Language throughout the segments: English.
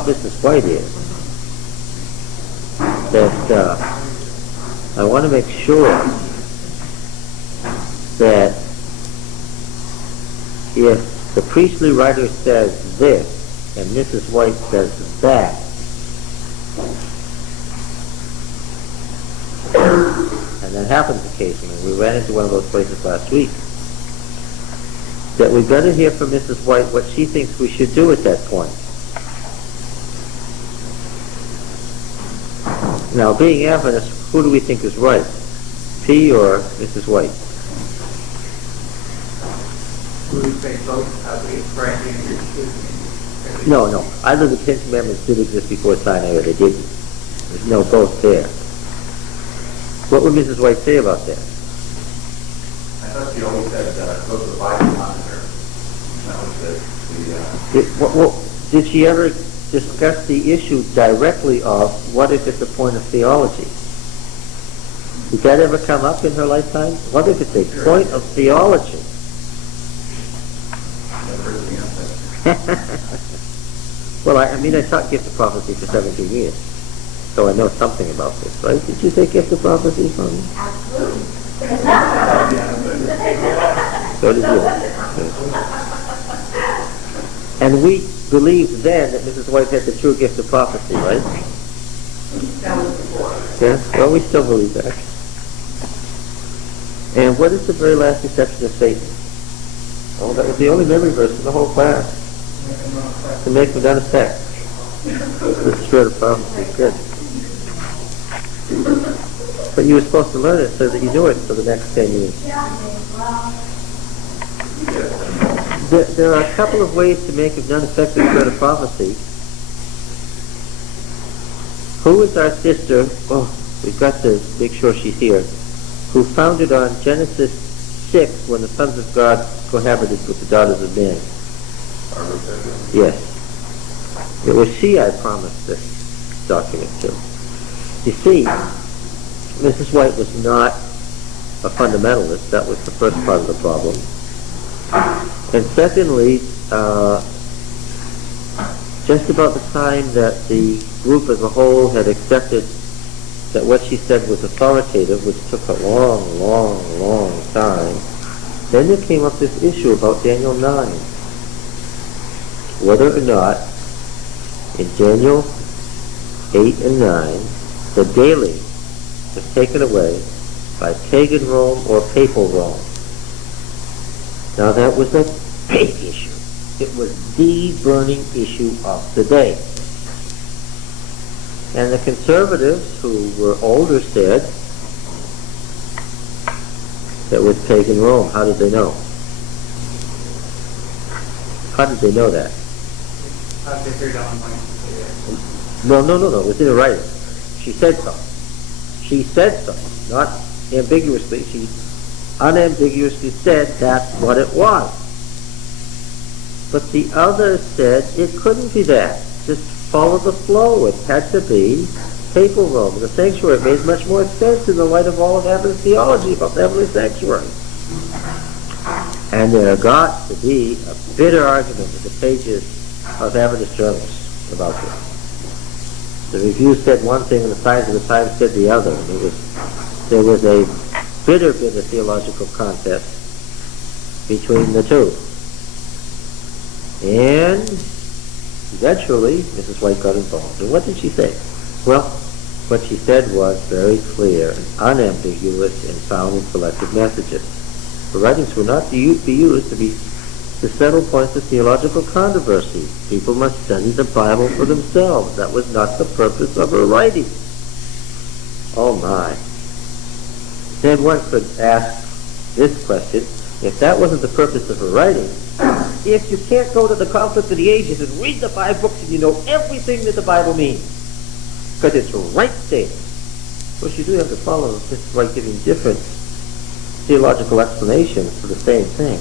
Mrs. White is that I want to make sure that if the priestly writer says this and Mrs. White says that, and that happens occasionally, we ran into one of those places last week, that we better hear from Mrs. White what she thinks we should do at that point. Now, being Adventist, who do we think is right? P or Mrs. White? No. Either the Ten Commandments did exist before Sinai or they didn't. There's no both there. What would Mrs. White say about that? I thought she always said, go to the Bible monitor. That was Did she ever discuss the issue directly of what if it's a point of theology? Did that ever come up in her lifetime? What if it's a point of theology? Well, I taught gift of prophecy for 17 years, so I know something about this, right? Did you take gift of prophecy from me? Absolutely. So did you. And we believed then that Mrs. White had the true gift of prophecy, right? That was before. Yeah, well, we still believe that. And what is the very last deception of Satan? Oh, that was the only memory verse in the whole class. To make them not effect. The spirit of prophecy. Good. But you were supposed to learn it so that you knew it for the next 10 years. There are a couple of ways to make of non-effective spirit of prophecy. Who is our sister? Oh, we've got to make sure she's here. Who founded on Genesis 6 when the sons of God cohabited with the daughters of men. Yes. It was she I promised this document to. You see, Mrs. White was not a fundamentalist. That was the first part of the problem. And secondly, just about the time that the group as a whole had accepted that what she said was authoritative, which took a long, long, long time, then there came up this issue about Daniel 9. Whether or not in Daniel 8 and 9, the daily was taken away by pagan Rome or papal Rome. Now that was a big issue. It was the burning issue of the day. And the conservatives who were older said that was pagan Rome. How did they know? How did they know that? No. It was in a writing. She said so. She said so. Not ambiguously. She unambiguously said that's what it was. But the others said it couldn't be that. Just follow the flow. It had to be papal Rome. The sanctuary made much more sense in the light of all of Adventist theology about the heavenly sanctuary. And there got to be a bitter argument in the pages of Adventist journals about this. The review said one thing and the Signs of the Times said the other. And there was a bitter theological contest between the two. And eventually, Mrs. White got involved. And what did she say? Well, what she said was very clear and unambiguous and found in selected messages. The writings were not to be used to settle points of theological controversy. People must study the Bible for themselves. That was not the purpose of her writing. Oh my. Then one could ask this question, if that wasn't the purpose of her writing, if you can't go to the conflict of the ages and read the 5 books and you know everything that the Bible means, because it's right there. Of course, you do have to follow this by giving different theological explanations for the same thing.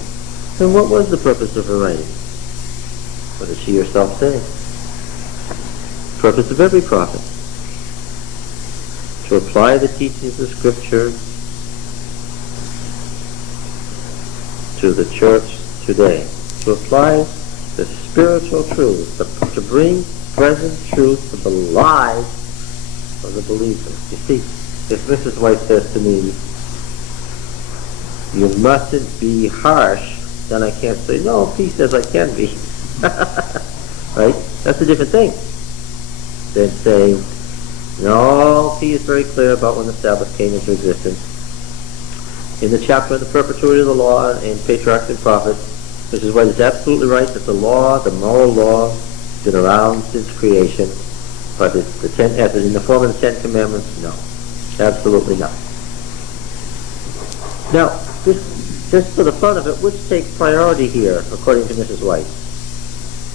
Then what was the purpose of her writing? What did she herself say? The purpose of every prophet. To apply the teachings of Scripture to the church today. To apply the spiritual truths, to bring present truth of the lives of the believers. You see, if Mrs. White says to me, you mustn't be harsh, then I can't say, no, P says I can be. Right? That's a different thing than saying, no, P is very clear about when the Sabbath came into existence. In the chapter on the perpetuity of the law and patriarchs and prophets, Mrs. White is absolutely right that the law, the moral law, has been around since creation, but in the form of the Ten Commandments, no. Absolutely not. Now, just for the fun of it, which takes priority here, according to Mrs. White?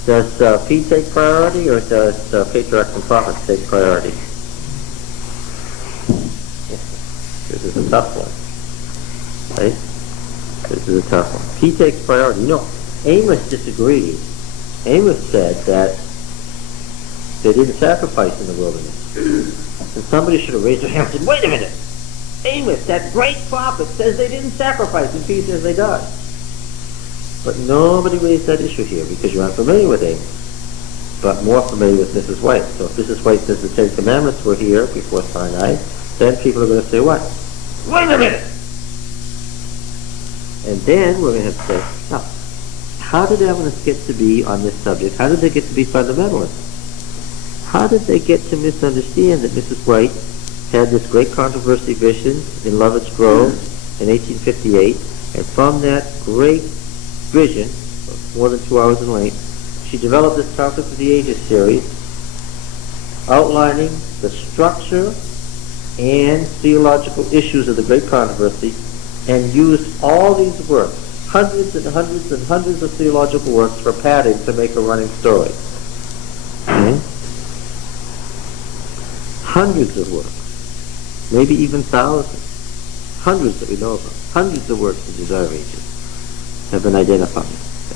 Does P take priority, or does patriarchs and prophets take priority? This is a tough one, right? This is a tough one. P takes priority. You know, Amos disagreed. Amos said that they didn't sacrifice in the wilderness. And somebody should have raised their hand and said, wait a minute! Amos, that great prophet, says they didn't sacrifice, and P says they died. But nobody raised that issue here because you're unfamiliar with Amos, but more familiar with Mrs. White. So if Mrs. White says the Ten Commandments were here before Sinai, then people are going to say what? Wait a minute! And then we're going to have to say, now, how did Adventists get to be on this subject? How did they get to be fundamentalists? How did they get to misunderstand that Mrs. White had this great controversy vision in Lovett's Grove in 1858, and from that great vision, of more than 2 hours in length, she developed this Conflict of the Ages series, outlining the structure and theological issues of the great controversy, and used all these works, hundreds and hundreds and hundreds of theological works, for padding to make a running story. Okay? Hundreds of works, maybe even thousands, hundreds that we know of, hundreds of works in Desire of Ages have been identified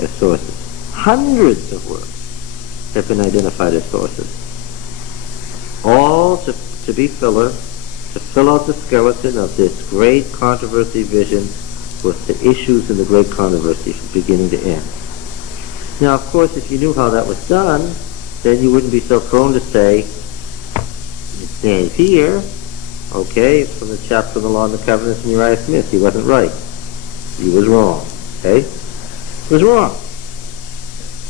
as sources. Hundreds of works have been identified as sources. All to be filler, to fill out the skeleton of this great controversy vision with the issues in the great controversy from beginning to end. Now, of course, if you knew how that was done, then you wouldn't be so prone to say, it stands here, okay, it's from the chapter on the Law and the Covenants and Uriah Smith. He wasn't right. He was wrong. Okay? He was wrong.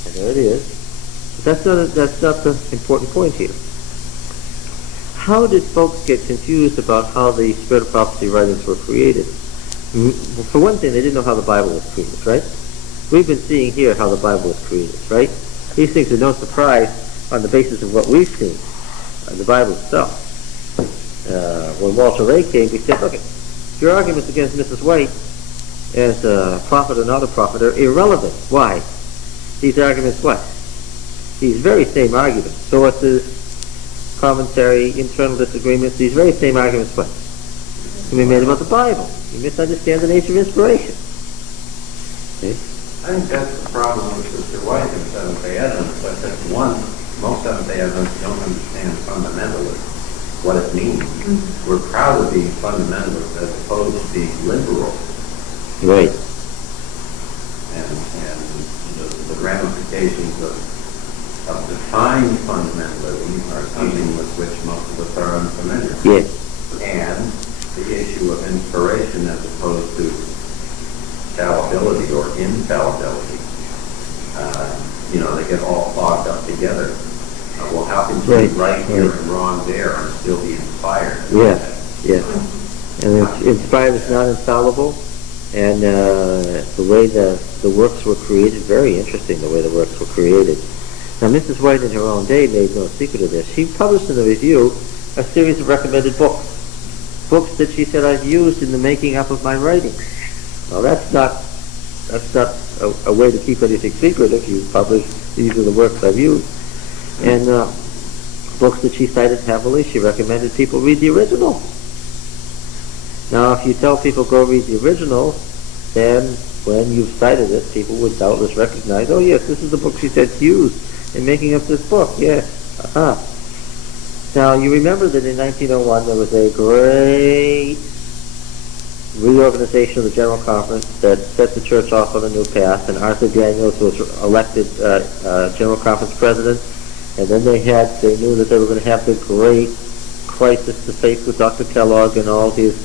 And there it is. But that's not the important point here. How did folks get confused about how the Spirit of Prophecy writings were created? Well, for one thing, they didn't know how the Bible was created, right? We've been seeing here how the Bible was created, right? These things are no surprise on the basis of what we've seen in the Bible itself. When Walter Ray came, we said, look, your arguments against Mrs. White as a prophet or not a prophet are irrelevant. Why? These arguments what? These very same arguments, sources, commentary, internal disagreements, these very same arguments what? Can be made about the Bible. You misunderstand the nature of inspiration. Okay? I think that's the problem with Sister White and Seventh-day Adventists. But that one, most Seventh-day Adventists don't understand fundamentalism, what it means. Mm-hmm. We're proud of being fundamentalists as opposed to being liberal. Right. And the ramifications of defined fundamentalism are something with which most of us are unfamiliar. Yes. And the issue of inspiration as opposed to fallibility or infallibility. They get all clogged up together. Well, how can you be right here and wrong there and still be inspired? Yes. And inspired is not infallible. And the way the works were created, very interesting the way the works were created. Now, Mrs. White in her own day made no secret of this. She published in the review a series of recommended books. Books that she said I've used in the making up of my writings. Well, that's not a way to keep anything secret if you publish these are the works I've used. And books that she cited heavily, she recommended people read the original. Now, if you tell people go read the original, then when you've cited it, people would doubtless recognize, oh yes, this is the book she said to use in making up this book. Yes. Now, you remember that in 1901 there was a great reorganization of the General Conference that set the church off on a new path, and Arthur Daniels was elected General Conference president, And then they knew that they were going to have the great crisis to face with Dr. Kellogg and all his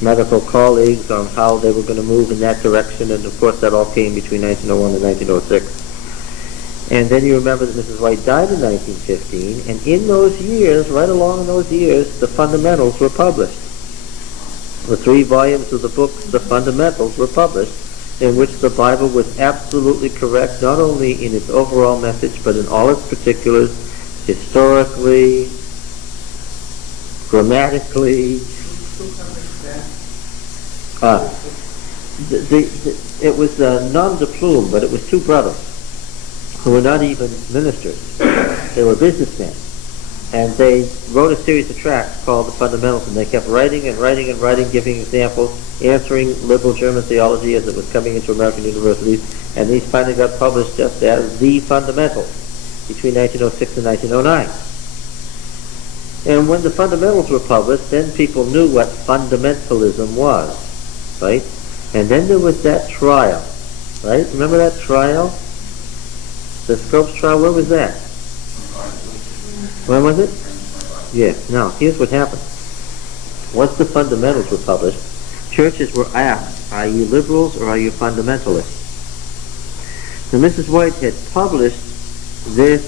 medical colleagues on how they were going to move in that direction, and of course that all came between 1901 and 1906. And then you remember that Mrs. White died in 1915, and in those years, right along in those years, the Fundamentals were published. The 3 volumes of the book, the Fundamentals, were published, in which the Bible was absolutely correct, not only in its overall message, but in all its particulars, historically, grammatically. It was nom de plume, but it was 2 brothers who were not even ministers. They were businessmen. And they wrote a series of tracts called the Fundamentals, and they kept writing and writing and writing, giving examples, answering liberal German theology as it was coming into American universities, and these finally got published just as the Fundamentals between 1906 and 1909. And when the Fundamentals were published, then people knew what fundamentalism was, right? And then there was that trial, right? Remember that trial? The Scopes trial, where was that? When was it? Yes. Now, here's what happened. Once the Fundamentals were published, churches were asked, are you liberals or are you fundamentalists? So Mrs. White had published this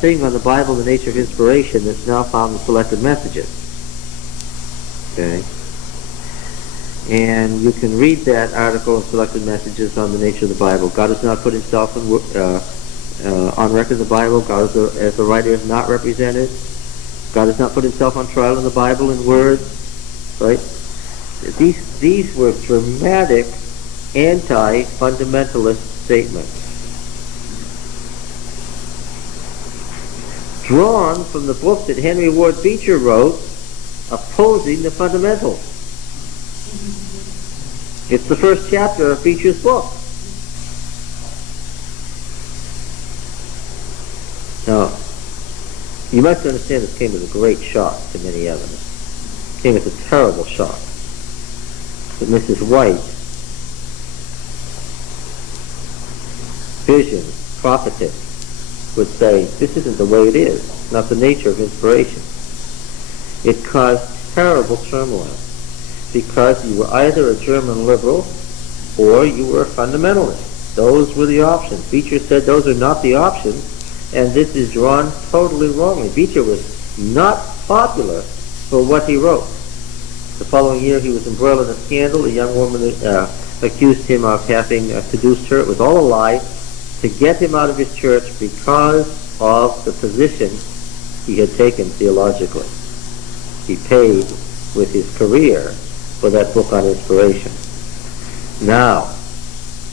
thing on the Bible, the nature of inspiration, that's now found in Selected Messages. Okay? And you can read that article in Selected Messages on the nature of the Bible. God has not put himself on record in the Bible. God as the writer is not represented. God has not put himself on trial in the Bible in words. Right? These were dramatic anti-fundamentalist statements, drawn from the book that Henry Ward Beecher wrote, opposing the fundamentals. It's the first chapter of Beecher's book. Now, you must understand this came as a great shock to many of us. It came as a terrible shock that Mrs. White, vision, prophetess, would say, this isn't the way it is, not the nature of inspiration. It caused terrible turmoil, because you were either a German liberal or you were a fundamentalist. Those were the options. Beecher said those are not the options, and this is drawn totally wrongly. Beecher was not popular for what he wrote. The following year he was embroiled in a scandal. A young woman accused him of having seduced her. It was all a lie to get him out of his church because of the position he had taken theologically. He paid with his career for that book on inspiration. Now,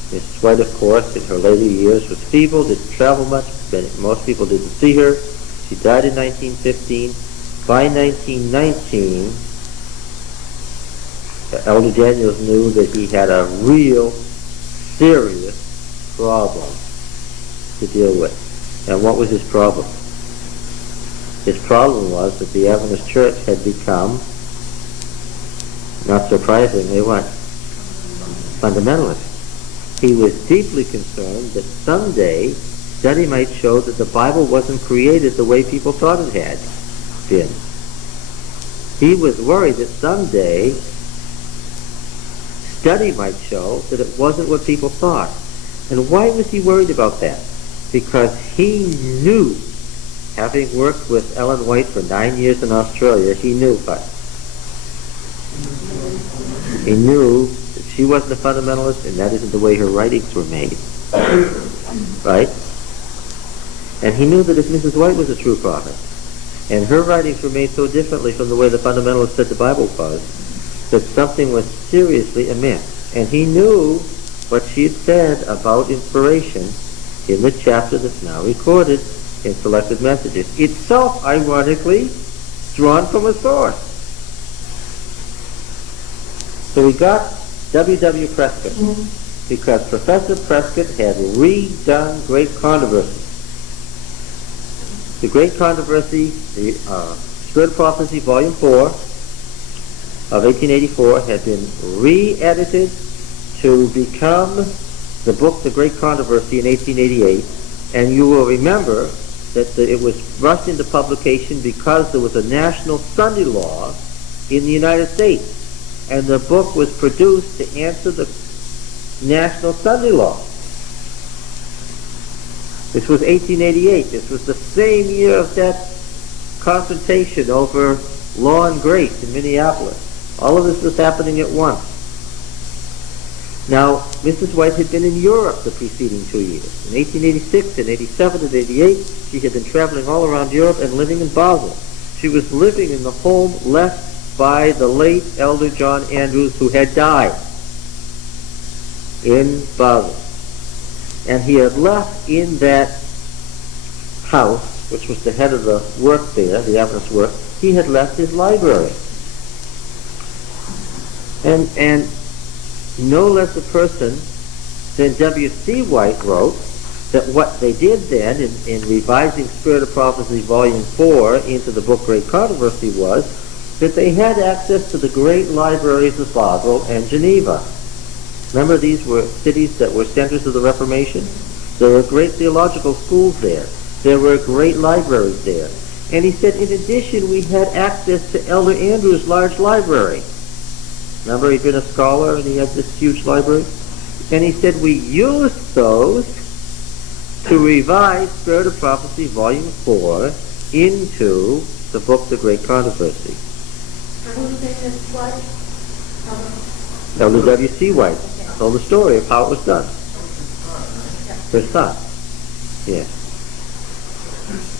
Mrs. White, of course, in her later years was feeble, didn't travel much, most people didn't see her. She died in 1915. By 1919, Elder Daniels knew that he had a real serious problem to deal with. And what was his problem? His problem was that the Adventist Church had become, not surprisingly, what? Fundamentalist. He was deeply concerned that someday study might show that the Bible wasn't created the way people thought it had been. He was worried that someday study might show that it wasn't what people thought. And why was he worried about that? Because he knew, having worked with Ellen White for 9 years in Australia, he knew what? He knew that she wasn't a fundamentalist, and that isn't the way her writings were made. Right? And he knew that if Mrs. White was a true prophet, and her writings were made so differently from the way the fundamentalists said the Bible was, that something was seriously amiss. And he knew what she had said about inspiration in the chapter that's now recorded in Selected Messages. Itself, ironically, drawn from a source. So we got W.W. Prescott, because Professor Prescott had redone Great Controversy. The Great Controversy, the Spirit of Prophecy, Volume 4 of 1884, had been re-edited to become the book The Great Controversy in 1888. And you will remember that it was rushed into publication because there was a national Sunday law in the United States. And the book was produced to answer the national Sunday law. This was 1888. This was the same year of that confrontation over law and grace in Minneapolis. All of this was happening at once. Now, Mrs. White had been in Europe the preceding 2 years. In 1886 and 87 and 88, she had been traveling all around Europe and living in Basel. She was living in the home left by the late Elder John Andrews, who had died in Basel. And he had left in that house, which was the head of the work there, the Adventist work, he had left his library. And no less a person than W.C. White wrote that what they did then in revising Spirit of Prophecy Volume 4 into the book Great Controversy was that they had access to the great libraries of Basel and Geneva. Remember, these were cities that were centers of the Reformation? There were great theological schools there. There were great libraries there. And he said, in addition, we had access to Elder Andrews' large library. Remember, he'd been a scholar and he had this huge library? And he said, we used those to revise Spirit of Prophecy Volume 4 into the book The Great Controversy. Who's in this White? Elder W.C. White told the story of how it was done. Her son. Yes.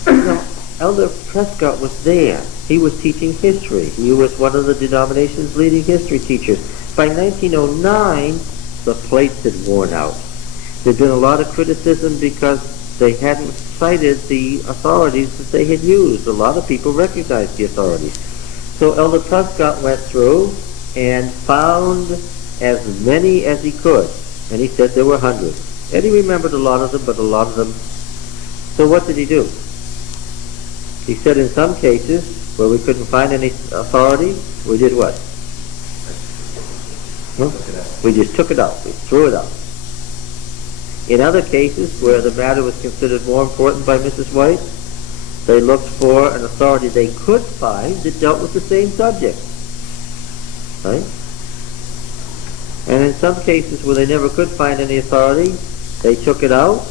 Now, Elder Prescott was there. He was teaching history. He was one of the denomination's leading history teachers. By 1909, the plates had worn out. There'd been a lot of criticism because they hadn't cited the authorities that they had used. A lot of people recognized the authorities. So Elder Prescott went through and found as many as he could. And he said there were hundreds. And he remembered a lot of them, but a lot of them. So what did he do? He said in some cases where we couldn't find any authority, we did what? We just took it out. We threw it out. In other cases where the matter was considered more important by Mrs. White, they looked for an authority they could find that dealt with the same subject. Right? And in some cases where they never could find any authority, they took it out.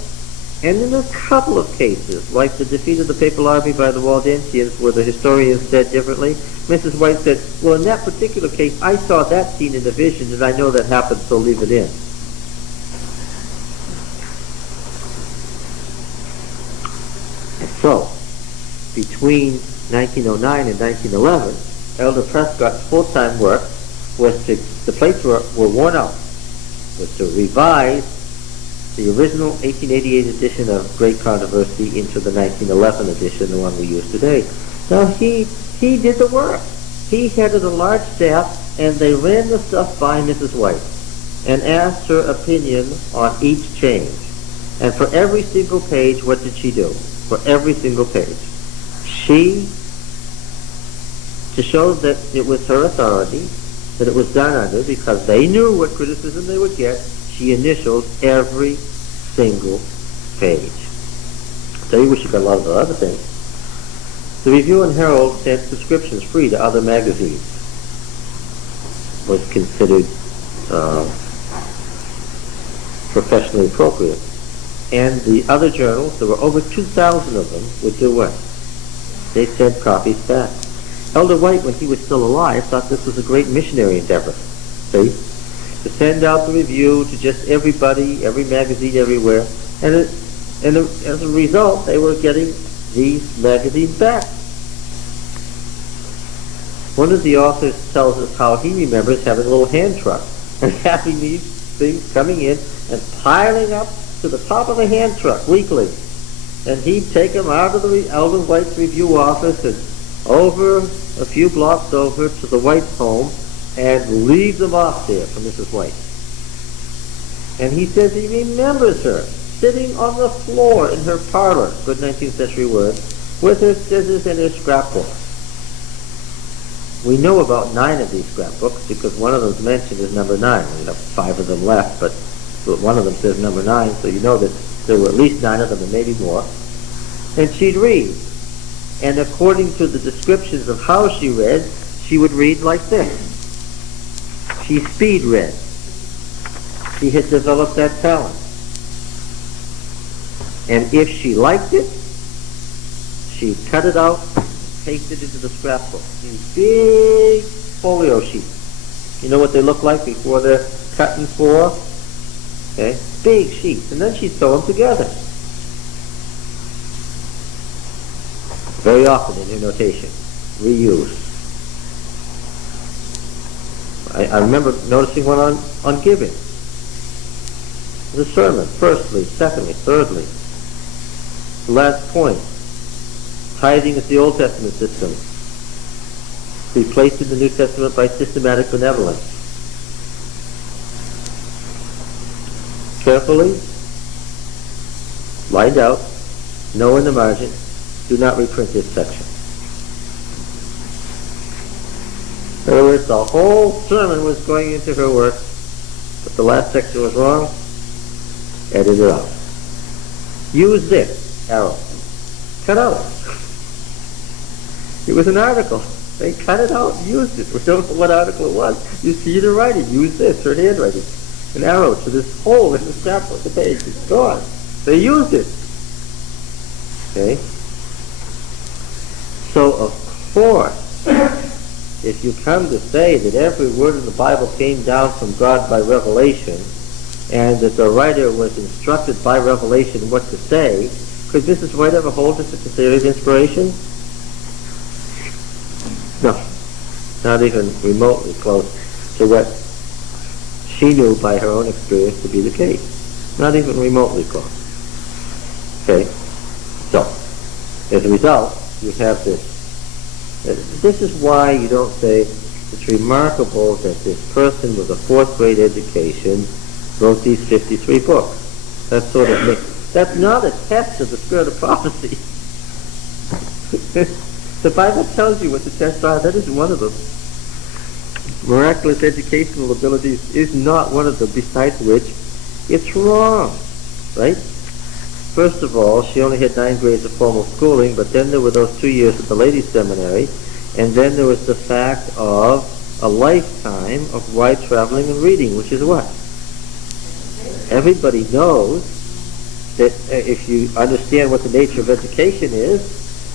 And in a couple of cases, like the defeat of the Papal Army by the Waldensians, where the historians said differently, Mrs. White said, well, in that particular case, I saw that scene in the vision, and I know that happened, so leave it in. So, between 1909 and 1911, Elder Prescott's full-time work was to, the plates were worn out, was to revise the original 1888 edition of Great Controversy into the 1911 edition, the one we use today. Now, he did the work. He headed a large staff, and they ran the stuff by Mrs. White and asked her opinion on each change. And for every single page, what did she do? For every single page, she, to show that it was her authority, that it was done under, because they knew what criticism they would get, she initialed every single page. I'll tell you where she got a lot of the other things. The Review and Herald sent subscriptions free to other magazines. Was considered professionally appropriate. And the other journals, there were over 2,000 of them, would do what? They sent copies back. Elder White, when he was still alive, thought this was a great missionary endeavor. See? To send out the review to just everybody, every magazine, everywhere. And as a result, they were getting these magazines back. One of the authors tells us how he remembers having a little hand truck and having these things coming in and piling up to the top of the hand truck weekly. And he'd take them out of the Elder White's review office and over a few blocks over to the White's home and leave them off there for Mrs. White. And he says he remembers her sitting on the floor in her parlor, good 19th century word, with her scissors and her scrapbook. We know about 9 of these scrapbooks because one of them's mentioned as number 9. We have 5 of them left, but one of them says number 9, so you know that there were at least 9 of them and maybe more. And she'd read. And according to the descriptions of how she read, she would read like this. She speed read. She had developed that talent. And if she liked it, she'd cut it out, paste it into the scrapbook in big folio sheets. You know what they look like before they're cut in four? Okay, big sheets. And then she'd sew them together. Very often in her notation, reuse. I remember noticing one on giving. The sermon, firstly, secondly, thirdly. The last point, tithing is the Old Testament system, replaced in the New Testament by systematic benevolence. Carefully, lined out, no in the margin, do not reprint this section. In other words, the whole sermon was going into her work, but the last section was wrong, edit it out. Use this arrow. Cut out. It was an article. They cut it out and used it. We don't know what article it was. You see the writing. Use this, her handwriting. An arrow to this hole in the scrapbook, the page. It's gone. They used it. Okay? So, of course, if you come to say that every word in the Bible came down from God by revelation, and that the writer was instructed by revelation what to say, could Mrs. White ever hold this as a theory of inspiration? No. Not even remotely close to what she knew by her own experience to be the case. Not even remotely close. Okay? So, as a result, you have this. This is why you don't say it's remarkable that this person with a fourth grade education wrote these 53 books. That's not a test of the spirit of prophecy. The Bible tells you what the tests are. That is one of them. Miraculous educational abilities is not one of them, besides which it's wrong. Right? First of all, she only had 9 grades of formal schooling, but then there were those 2 years at the ladies' seminary, and then there was the fact of a lifetime of wide traveling and reading, which is what? Everybody knows that if you understand what the nature of education is,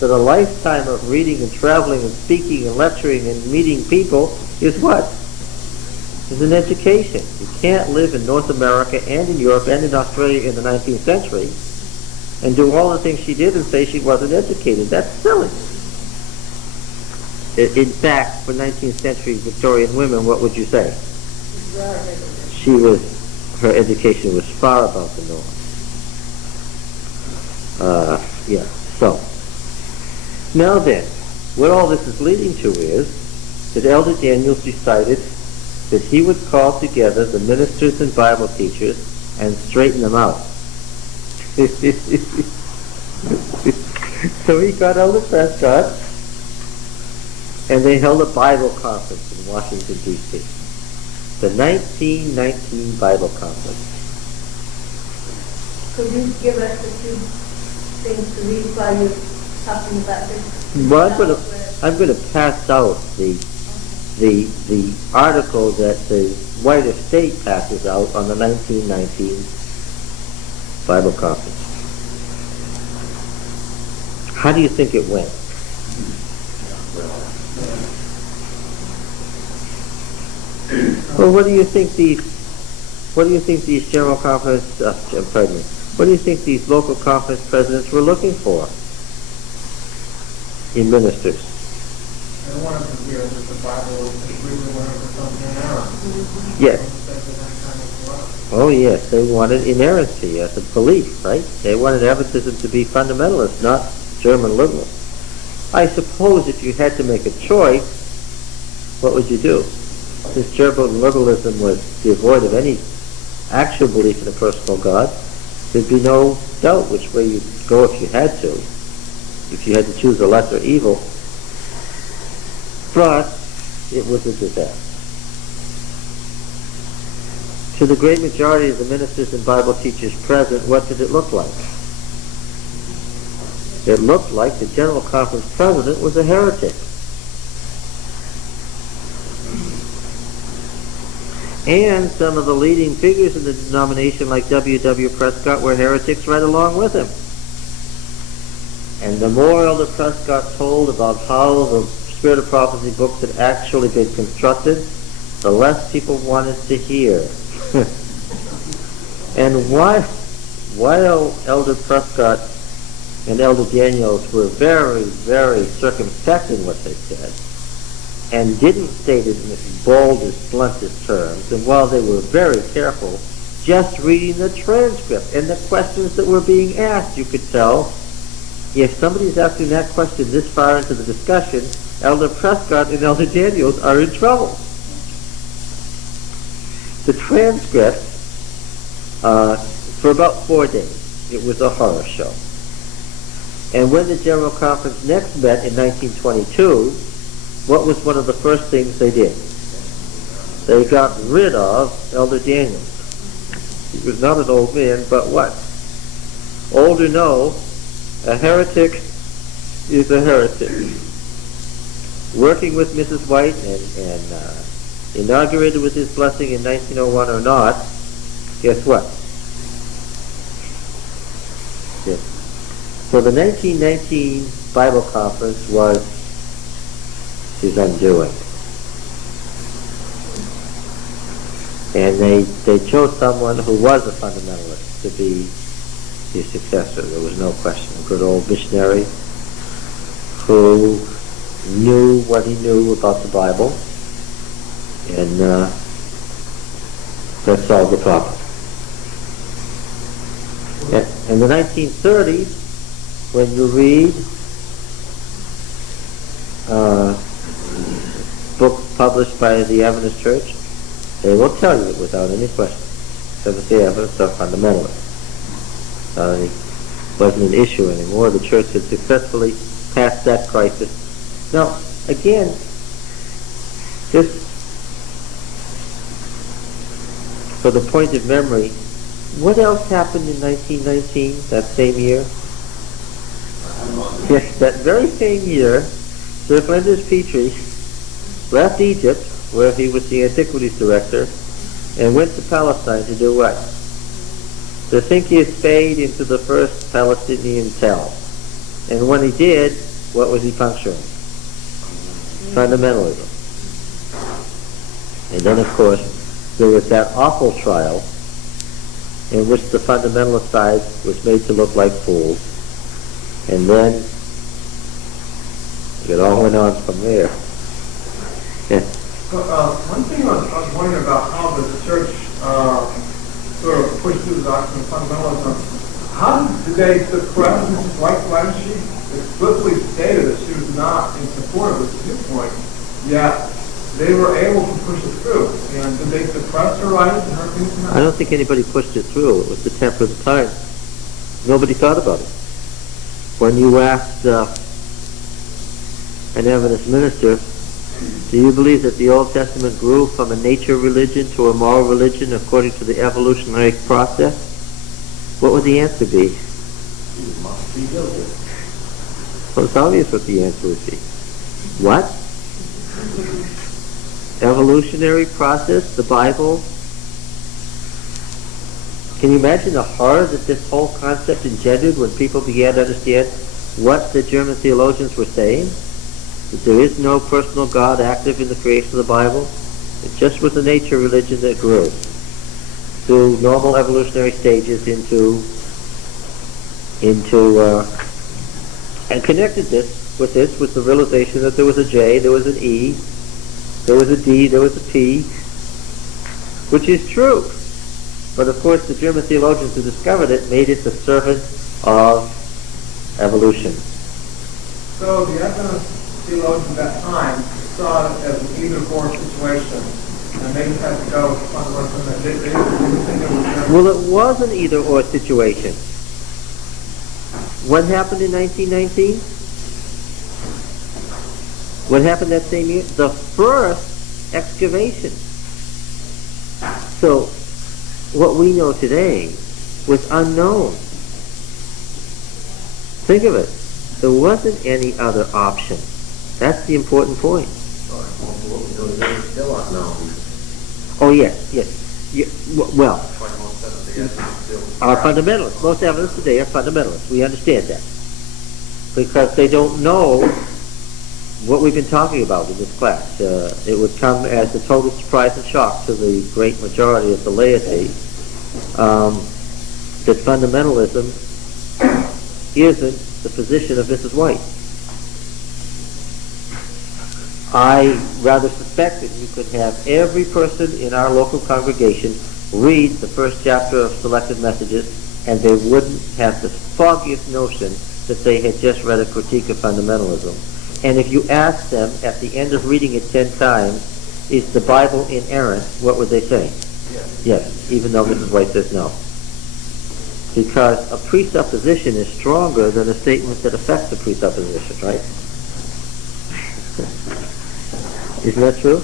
that a lifetime of reading and traveling and speaking and lecturing and meeting people is what? Is an education. You can't live in North America and in Europe and in Australia in the 19th century and do all the things she did and say she wasn't educated. That's silly. In fact, for 19th century Victorian women, what would you say? Her education was far above the norm. So, now then, what all this is leading to is that Elder Daniels decided that he would call together the ministers and Bible teachers and straighten them out. So he got Elder Prescott, and they held a Bible conference in Washington, D.C. The 1919 Bible Conference. Could you give us a few things to read while you're talking about this? Well, I'm going to pass out the article that the White Estate passes out on the 1919 Bible Conference. How do you think it went? Well, what do you think these general conference, what do you think these local conference presidents were looking for in ministers? They wanted to hear that the Bible is really wanted for something inerrant. Yes. Oh yes, they wanted inerrancy as a belief, right? They wanted Adventism to be fundamentalist, not German liberal. I suppose if you had to make a choice, what would you do? Since German liberalism was devoid of any actual belief in a personal God, there'd be no doubt which way you'd go if you had to. If you had to choose a lesser evil. But it was a disaster. To the great majority of the ministers and Bible teachers present, what did it look like? it looked like the General Conference president was a heretic. And some of the leading figures in the denomination, like W.W. Prescott, were heretics right along with him. And the more Elder Prescott told about how the Spirit of Prophecy books had actually been constructed, the less people wanted to hear. And while Elder Prescott and Elder Daniels were very, very circumspect in what they said, and didn't state it in the boldest, bluntest terms, and while they were very careful, just reading the transcript and the questions that were being asked, you could tell if somebody's asking that question this far into the discussion, Elder Prescott and Elder Daniels are in trouble. The transcript, for about 4 days, it was a horror show. And when the General Conference next met in 1922, what was one of the first things they did? They got rid of Elder Daniels. He was not an old man, but what? Old or no, a heretic is a heretic. Working with Mrs. White and inaugurated with his blessing in 1901 or not, guess what? Yes. So the 1919 Bible Conference was his undoing. And they chose someone who was a fundamentalist to be his successor. There was no question. A good old missionary who knew what he knew about the Bible, and that solved the problem. In the 1930s, when you read books published by the Adventist Church, they will tell you without any question, Seventh-day Adventists are fundamentalists. It wasn't an issue anymore. The church had successfully passed that crisis. Now, again, just for the point of memory, what else happened in 1919, that same year? Yes, that very same year, Sir Flinders Petrie left Egypt, where he was the Antiquities Director, and went to Palestine to do what? To sink his spade into the first Palestinian tell. And when he did, what was he puncturing? Fundamentalism. And then, of course, there was that awful trial in which the fundamentalist side was made to look like fools. And then it all went on from there. Yeah. One thing I was wondering about how the church sort of pushed through the doctrine of fundamentalism. How did they suppress Mrs. White's when she explicitly stated that she was not in support of this viewpoint, yet they were able to push it through? And did they suppress her writings and her opinions? I don't think anybody pushed it through. It was the temper of the time. Nobody thought about it. When you asked an Adventist minister, do you believe that the Old Testament grew from a nature religion to a moral religion according to the evolutionary process? What would the answer be? Well, it's obvious what the answer would be. What? Evolutionary process? The Bible? Can you imagine the horror that this whole concept engendered when people began to understand what the German theologians were saying? That there is no personal God active in the creation of the Bible. It just was a nature religion that grew through normal evolutionary stages into and connected this with the realization that there was a J, there was an E, there was a D, there was a P, which is true. But of course the German theologians who discovered it made it the servant of evolution. So the Adventist theologians at that time saw it as an either-or situation, and they just had to go with fundamentalism. They didn't think it was Well, it was an either-or situation. What happened in 1919? What happened that same year? The first excavation. So, what we know today was unknown. Think of it. There wasn't any other option. That's the important point. They're still unknown. Oh, yes, yes. Well, That's why most Seventh-day Adventists still are fundamentalists. Most Adventists today are fundamentalists. We understand that. Because they don't know what we've been talking about in this class. It would come as a total surprise and shock to the great majority of the laity that fundamentalism isn't the position of Mrs. White. I rather suspect that you could have every person in our local congregation read the first chapter of Selected Messages, and they wouldn't have the foggiest notion that they had just read a critique of fundamentalism. And if you ask them at the end of reading it 10 times, is the Bible inerrant, what would they say? Yes, even though Mrs. White says no. Because a presupposition is stronger than a statement that affects the presupposition, right? Isn't that true?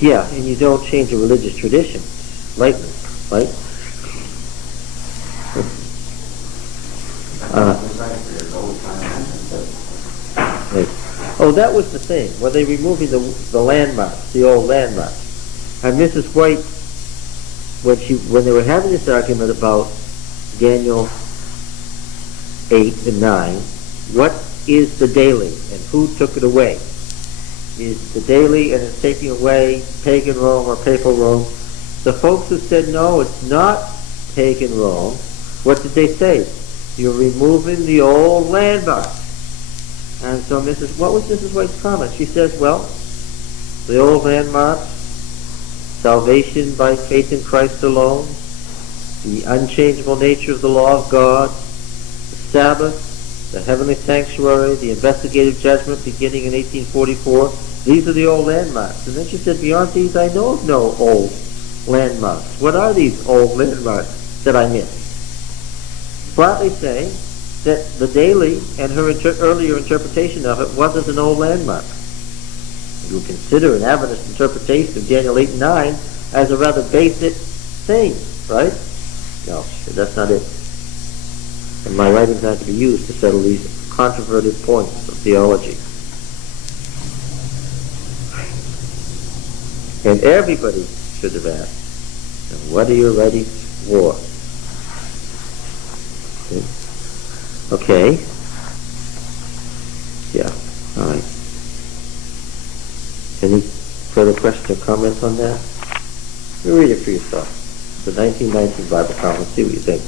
Yeah, and you don't change a religious tradition lightly, right? Right. Oh, that was the thing. Were they removing the landmarks, the old landmarks? And Mrs. White, when they were having this argument about Daniel 8 and 9, what is the daily and who took it away? Is the daily and it's taking away pagan Rome or papal Rome? The folks who said no, it's not pagan Rome, what did they say? You're removing the old landmarks. And so what was Mrs. White's comment? She says, well, the old landmarks, salvation by faith in Christ alone, the unchangeable nature of the law of God, the Sabbath, the heavenly sanctuary, the investigative judgment beginning in 1844, these are the old landmarks. And then she said, beyond these I know of no old landmarks. What are these old landmarks that I missed? Flatly saying that the daily and her earlier interpretation of it wasn't an old landmark. You would consider an Adventist interpretation of Daniel 8 and 9 as a rather basic thing, right? No, that's not it. And my writings have to be used to settle these controverted points of theology. And everybody should have asked, and what are you ready for? Okay. Yeah, all right. Any further questions or comments on that? You read it for yourself. The 1919 Bible Conference, see what you think.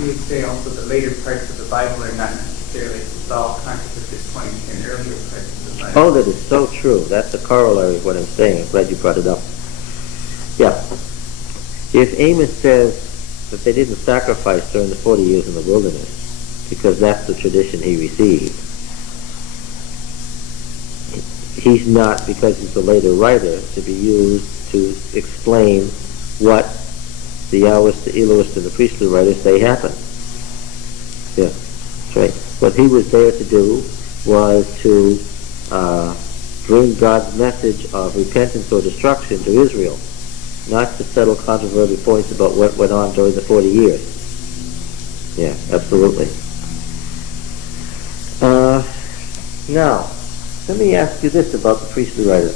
You would say also the later parts of the Bible are not necessarily all contradicted points in earlier parts of the Bible. Oh, that is so true. That's a corollary of what I'm saying. I'm glad you brought it up. Yeah. If Amos says that they didn't sacrifice during the 40 years in the wilderness, because that's the tradition he received, he's not, because he's a later writer, to be used to explain what the Yahwist, the Elohist, and the priestly writers say happened. Yeah, that's right. What he was there to do was to bring God's message of repentance or destruction to Israel, not to settle controversial points about what went on during the 40 years. Yeah, absolutely. Now, let me ask you this about the priestly writers.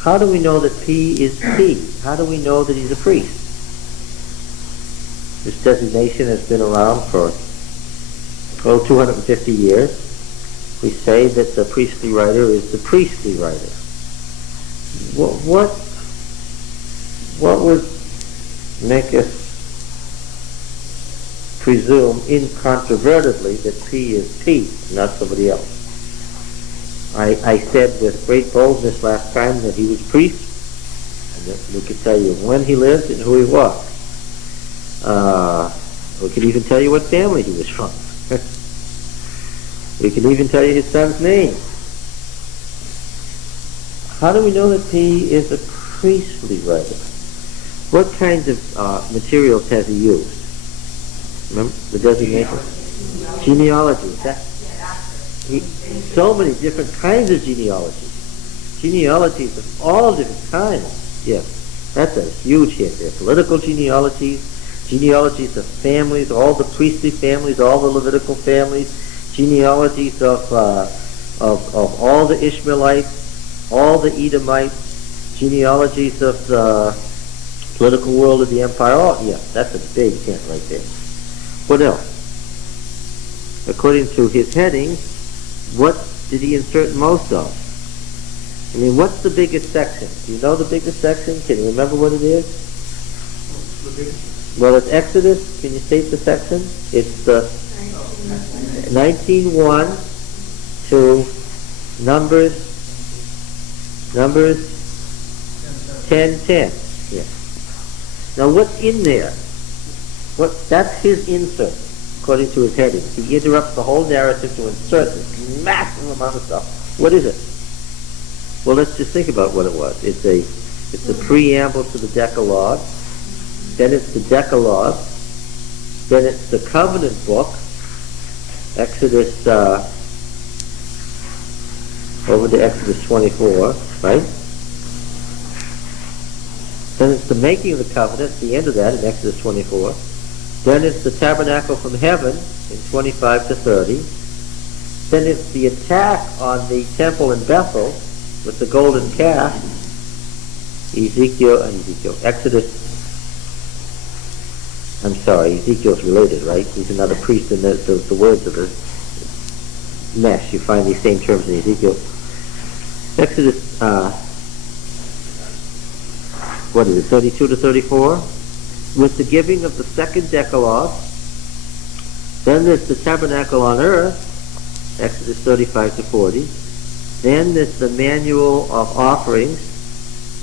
How do we know that P is P? How do we know that he's a priest? This designation has been around for 250 years. We say that the priestly writer is the priestly writer. What would make us presume incontrovertibly that P is P, not somebody else? I said with great boldness last time that he was a priest, and that we could tell you when he lived and who he was. We could even tell you what family he was from. We can even tell you his son's name. How do we know that P is a priestly writer? What kinds of materials has he used? Remember the designation? Genealogy. So many different kinds of genealogies. Genealogies of all different kinds. Yes, that's a huge hint there. Political genealogies, genealogies of families, all the priestly families, all the Levitical families, genealogies of all the Ishmaelites, all the Edomites, genealogies of the political world of the empire. Oh, yeah, that's a big hint right there. What else? According to his heading, what did he insert most of? I mean, what's the biggest section? Do you know the biggest section? Can you remember what it is? Well, it's Exodus. Can you state the section? It's the 19:1 to Numbers 10:10. Yeah. Now, what's in there? That's his insert, according to his heading. He interrupts the whole narrative to insert this massive amount of stuff. What is it? Well, let's just think about what it was. It's a preamble to the Decalogue. Then it's the Decalogue. Then it's the Covenant Book, Exodus, over to Exodus 24, right? Then it's the making of the covenant, the end of that in Exodus 24. Then it's the tabernacle from heaven in 25 to 30. Then it's the attack on the temple in Bethel with the golden calf. Ezekiel's related, right? He's another priest, and the words of the mesh. You find these same terms in Ezekiel. Exodus, 32 to 34? With the giving of the second Decalogue. Then there's the tabernacle on earth, Exodus 35 to 40. Then there's the manual of offerings,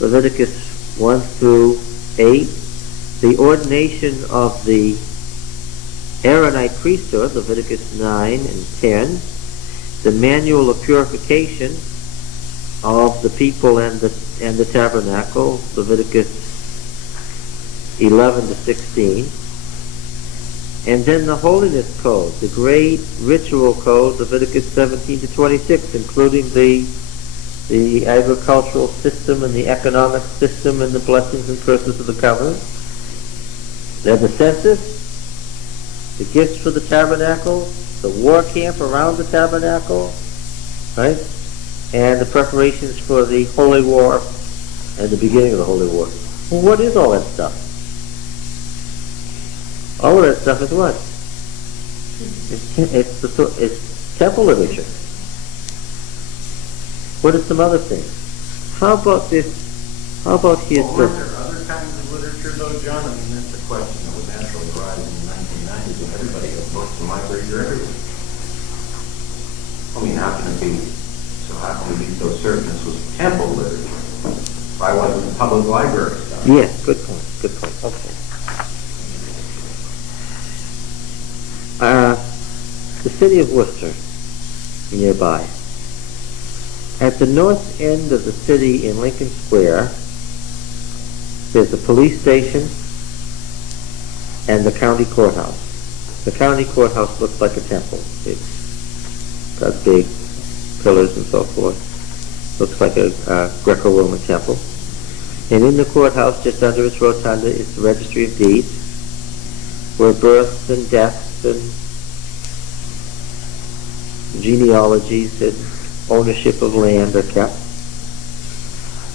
Leviticus 1 through 8. The ordination of the Aaronite priesthood, Leviticus 9 and 10. The manual of purification of the people and the tabernacle, Leviticus 11 to 16. And then the holiness code, the great ritual code, Leviticus 17 to 26, including the agricultural system and the economic system and the blessings and curses of the covenant. Then the census, the gifts for the tabernacle, the war camp around the tabernacle, right? And the preparations for the Holy War and the beginning of the Holy War. Well, what is all that stuff? All of that stuff is what? It's temple literature. What are some other things? How about this? How about his... Well, weren't there other kinds of literature, though, John? I mean, that's a question that would naturally arise in the 1990s when everybody has books and libraries are everywhere. I mean, how can it be? So how can we be so certain this was temple literature? Why wasn't it public library stuff? Yes, good point. Good point. Okay. The city of Worcester, nearby. At the north end of the city in Lincoln Square, there's a police station and the county courthouse. The county courthouse looks like a temple. It's got big pillars and so forth. Looks like a Greco-Roman temple. And in the courthouse, just under its rotunda, is the registry of deeds, where births and deaths and genealogies and ownership of land are kept.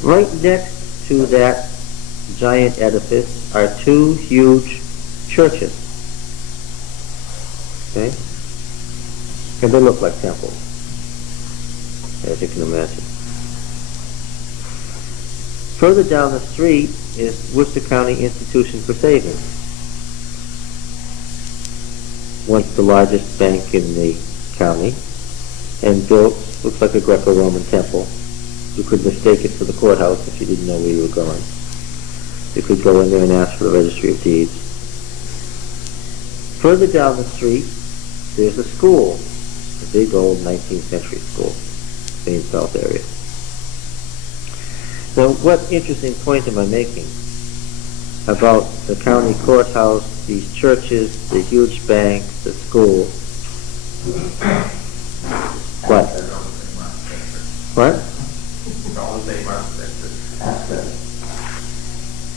Right next to that giant edifice are two huge churches. Okay? And they look like temples, as you can imagine. Further down the street is Worcester County Institution for Savings, once the largest bank in the county, and built, looks like a Greco-Roman temple. You could mistake it for the courthouse if you didn't know where you were going. You could go in there and ask for the registry of deeds. Further down the street, there's a school, a big old 19th century school, Main South area. So what interesting point am I making about the county courthouse, these churches, the huge bank, the school? What? What?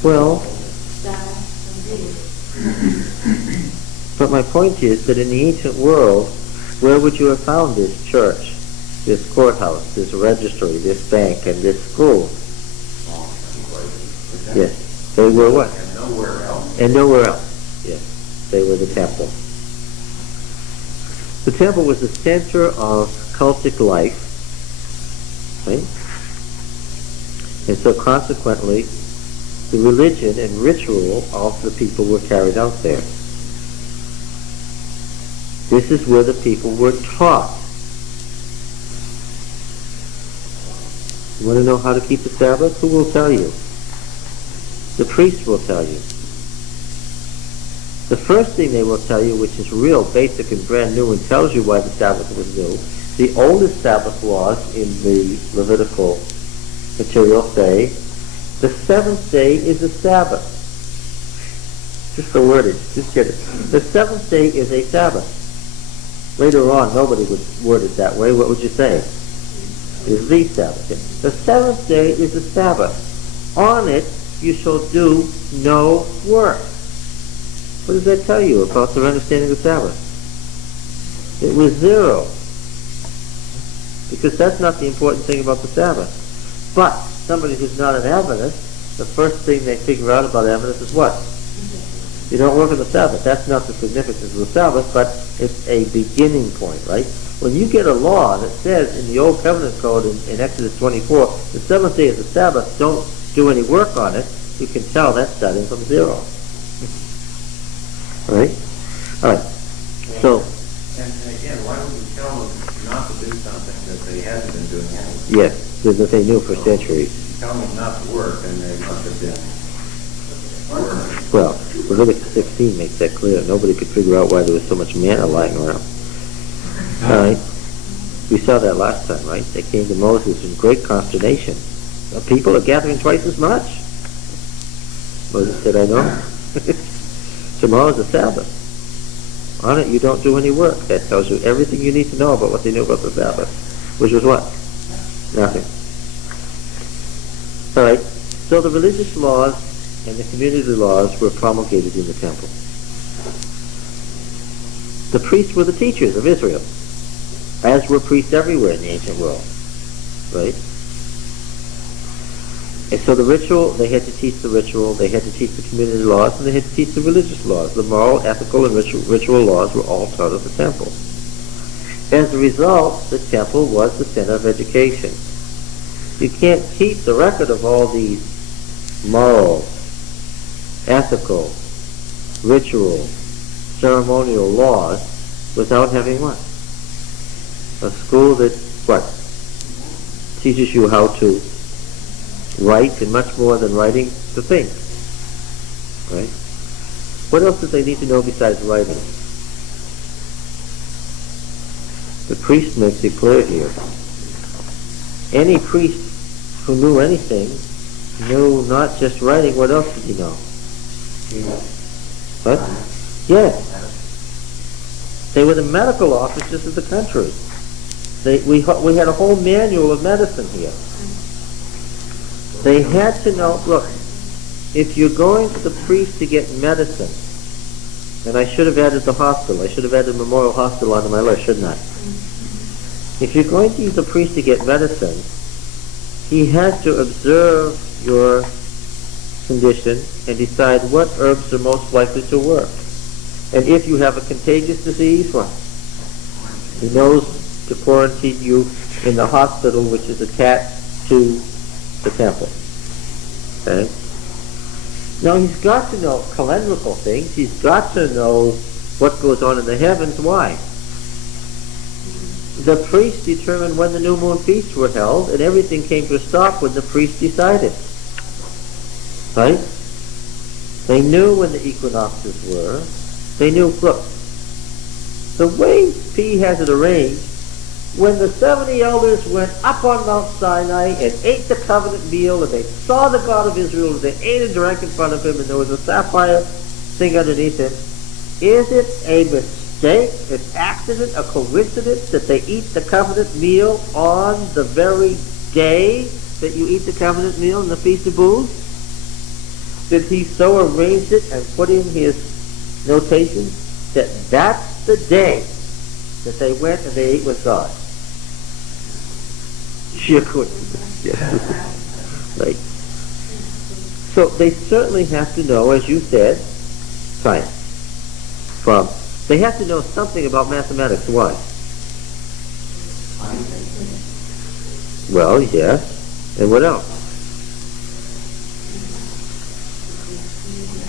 Well, But my point is that in the ancient world, where would you have found this church, this courthouse, this registry, this bank, and this school? Yes. They were what? And nowhere else. And nowhere else. Yes. They were the temple. The temple was the center of cultic life. Right? And so consequently, the religion and ritual of the people were carried out there. This is where the people were taught. You want to know how to keep the Sabbath? Who will tell you? The priest will tell you. The first thing they will tell you, which is real, basic, and brand new, and tells you why the Sabbath was new, the oldest Sabbath laws in the Levitical material say, the seventh day is a Sabbath. Just the wordage, just get it. The seventh day is a Sabbath. Later on, nobody would word it that way. What would you say? It is the Sabbath. The seventh day is a Sabbath. On it, you shall do no work. What does that tell you about their understanding of the Sabbath? It was zero. Because that's not the important thing about the Sabbath. But somebody who's not an Adventist, the first thing they figure out about Adventists is what? You don't work on the Sabbath. That's not the significance of the Sabbath, but it's a beginning point, right? When you get a law that says in the Old Covenant Code in Exodus 24, the seventh day is the Sabbath, don't do any work on it, you can tell that's starting from zero. Right? All right. So. And again, why would we tell them not to do something that they hadn't been doing anyway? Yes, that they knew for centuries. Tell them not to work, and they must have been working. Well, Leviticus 16 makes that clear. Nobody could figure out why there was so much manna lying around. All right. We saw that last time, right? They came to Moses in great consternation. The people are gathering twice as much. Moses said, I know. Tomorrow's the Sabbath. On it, you don't do any work. That tells you everything you need to know about what they knew about the Sabbath. Which was what? Nothing. All right. So the religious laws and the community laws were promulgated in the temple. The priests were the teachers of Israel, as were priests everywhere in the ancient world. Right? And so the ritual, they had to teach the ritual, they had to teach the community laws, and they had to teach the religious laws. The moral, ethical, and ritual laws were all taught at the temple. As a result, the temple was the center of education. You can't keep the record of all these moral, ethical, ritual, ceremonial laws without having what? A school that, what? Teaches you how to write, and much more than writing, to think. Right? What else did they need to know besides writing? The priest makes it clear here. Any priest who knew anything knew not just writing. What else did he know? What? Yes. They were the medical officers of the country. We had a whole manual of medicine here. They had to know, look, if you're going to the priest to get medicine, and I should have added the hospital, I should have added Memorial Hospital onto my list, shouldn't I? If you're going to use the priest to get medicine, he has to observe your condition and decide what herbs are most likely to work. And if you have a contagious disease, what? He knows to quarantine you in the hospital which is attached to the temple. Okay? Now he's got to know calendrical things. He's got to know what goes on in the heavens. Why? The priest determined when the new moon feasts were held, and everything came to a stop when the priest decided. Right? They knew when the equinoxes were. They knew, look, the way P has it arranged, when the 70 elders went up on Mount Sinai and ate the covenant meal, and they saw the God of Israel, and they ate and drank in front of him, and there was a sapphire thing underneath him, is it a mistake, an accident, a coincidence that they eat the covenant meal on the very day that you eat the covenant meal in the Feast of Booths? Did he so arrange it and put in his notation that that's the day that they went and they ate with God. Sheer coincidence. Yes. Right. So they certainly have to know, as you said, science. They have to know something about mathematics. Why? Well, yes. And what else?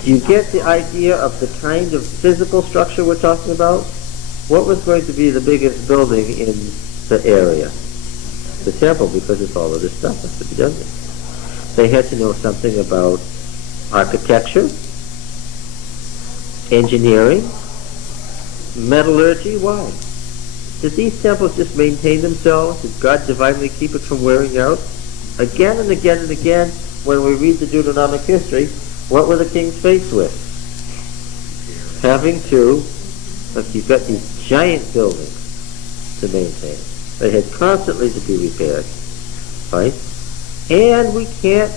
Do you get the idea of the kind of physical structure we're talking about? What was going to be the biggest building in the area? The temple, because it's all of this stuff has to be done there. They had to know something about architecture, engineering, metallurgy. Why? Did these temples just maintain themselves? Did God divinely keep it from wearing out? Again and again and again, when we read the Deuteronomic history, what were the kings faced with? Having to, look, you've got these giant buildings to maintain. They had constantly to be repaired, right? And we can't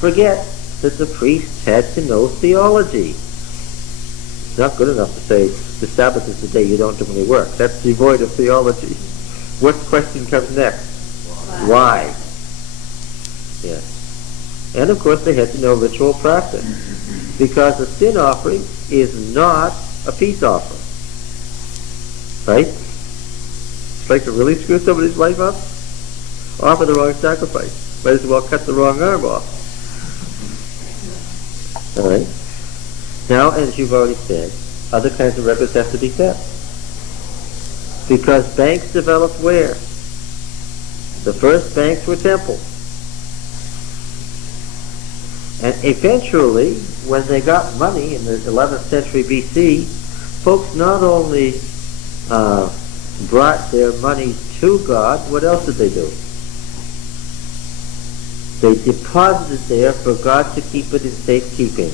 forget that the priests had to know theology. It's not good enough to say the Sabbath is the day you don't do any work. That's devoid of theology. What question comes next? Why? Yes. And of course they had to know ritual practice, because a sin offering is not a peace offering. Right? It's like to really screw somebody's life up? Offer the wrong sacrifice. Might as well cut the wrong arm off. Alright? Now, as you've already said, other kinds of records have to be kept. Because banks developed where? The first banks were temples. And eventually, when they got money in the 11th century BC, folks not only brought their money to God, what else did they do? They deposited there for God to keep it in safekeeping.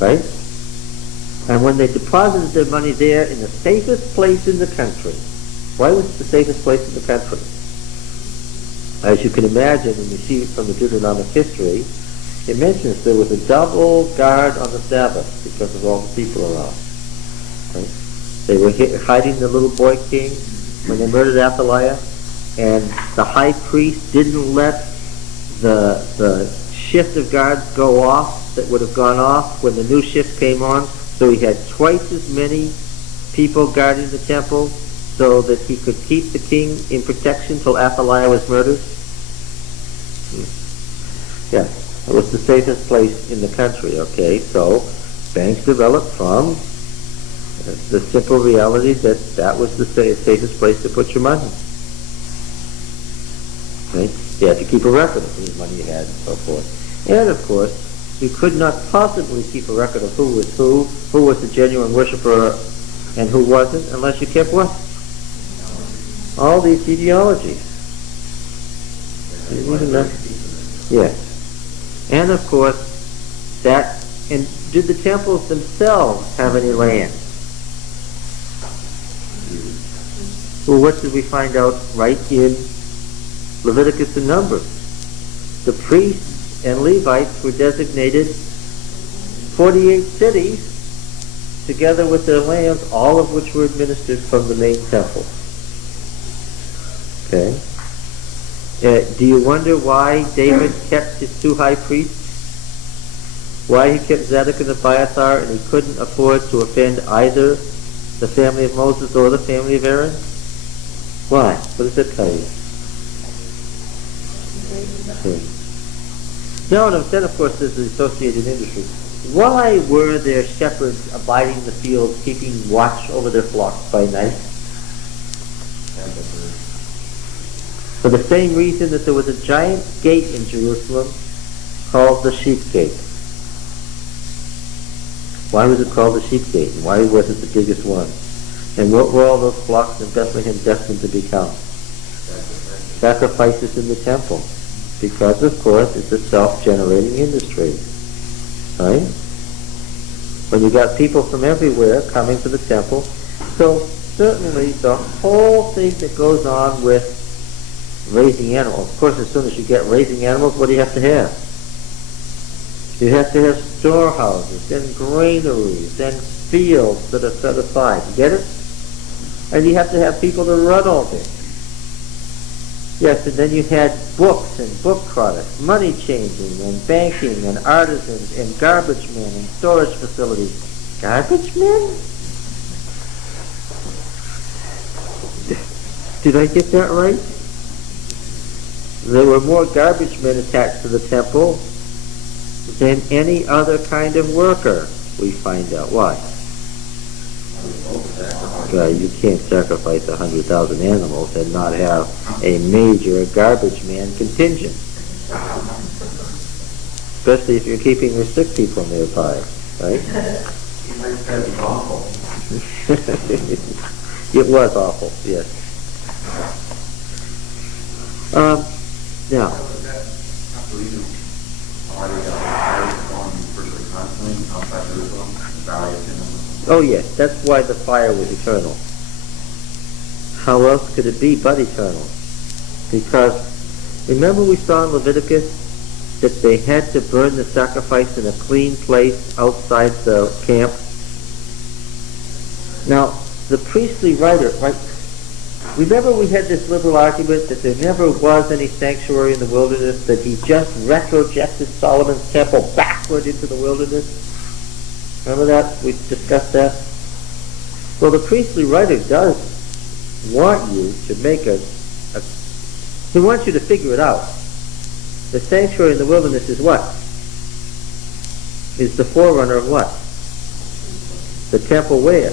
Right? And when they deposited their money there in the safest place in the country, why was it the safest place in the country? As you can imagine, when you see from the Deuteronomic history, it mentions there was a double guard on the Sabbath because of all the people around. Right? They were hiding the little boy king when they murdered Athaliah, and the high priest didn't let the shift of guards go off that would have gone off when the new shift came on, so he had twice as many people guarding the temple so that he could keep the king in protection till Athaliah was murdered. Yes. It was the safest place in the country, okay? So, banks developed from the simple reality that that was the safest place to put your money. Right? You had to keep a record of whose money you had and so forth. And, of course, you could not possibly keep a record of who was the genuine worshiper and who wasn't, unless you kept what? All these genealogies. Even that? Yes. And of course, and did the temples themselves have any land? Well, what did we find out right in Leviticus and Numbers? The priests and Levites were designated 48 cities, together with their lands, all of which were administered from the main temple. Okay? Do you wonder why David kept his two high priests? Why he kept Zadok and Abiathar, and he couldn't afford to offend either the family of Moses or the family of Aaron? Why? What does that tell you? Okay. Now, and then of course there's the associated industry. Why were there shepherds abiding the fields, keeping watch over their flocks by night? For the same reason that there was a giant gate in Jerusalem called the Sheep Gate. Why was it called the Sheep Gate? And why was it the biggest one? And what were all those flocks in Bethlehem destined to become? Sacrifices in the temple. Because, of course, it's a self-generating industry. Right? When you got people from everywhere coming to the temple. So, certainly, the whole thing that goes on with raising animals. Of course, as soon as you get raising animals, what do you have to have? You have to have storehouses and granaries and fields that are set aside. Get it? And you have to have people to run all this. Yes, and then you had books and book products, money changing and banking and artisans and garbage men and storage facilities. Garbage men? Did I get that right? There were more garbage men attached to the temple than any other kind of worker. We find out why. You can't sacrifice 100,000 animals and not have a major garbage man contingent. Especially if you're keeping your sick people nearby, right? You might say it's awful. It was awful, yes. Now, oh yes, that's why the fire was eternal. How else could it be but eternal? Because remember we saw in Leviticus that they had to burn the sacrifice in a clean place outside the camp. Now, the priestly writer, right? Remember we had this liberal argument that there never was any sanctuary in the wilderness, that he just retrojected Solomon's temple backward into the wilderness? Remember that? We discussed that? Well, the priestly writer does want you to make he wants you to figure it out. The sanctuary in the wilderness is what? Is the forerunner of what? The temple where?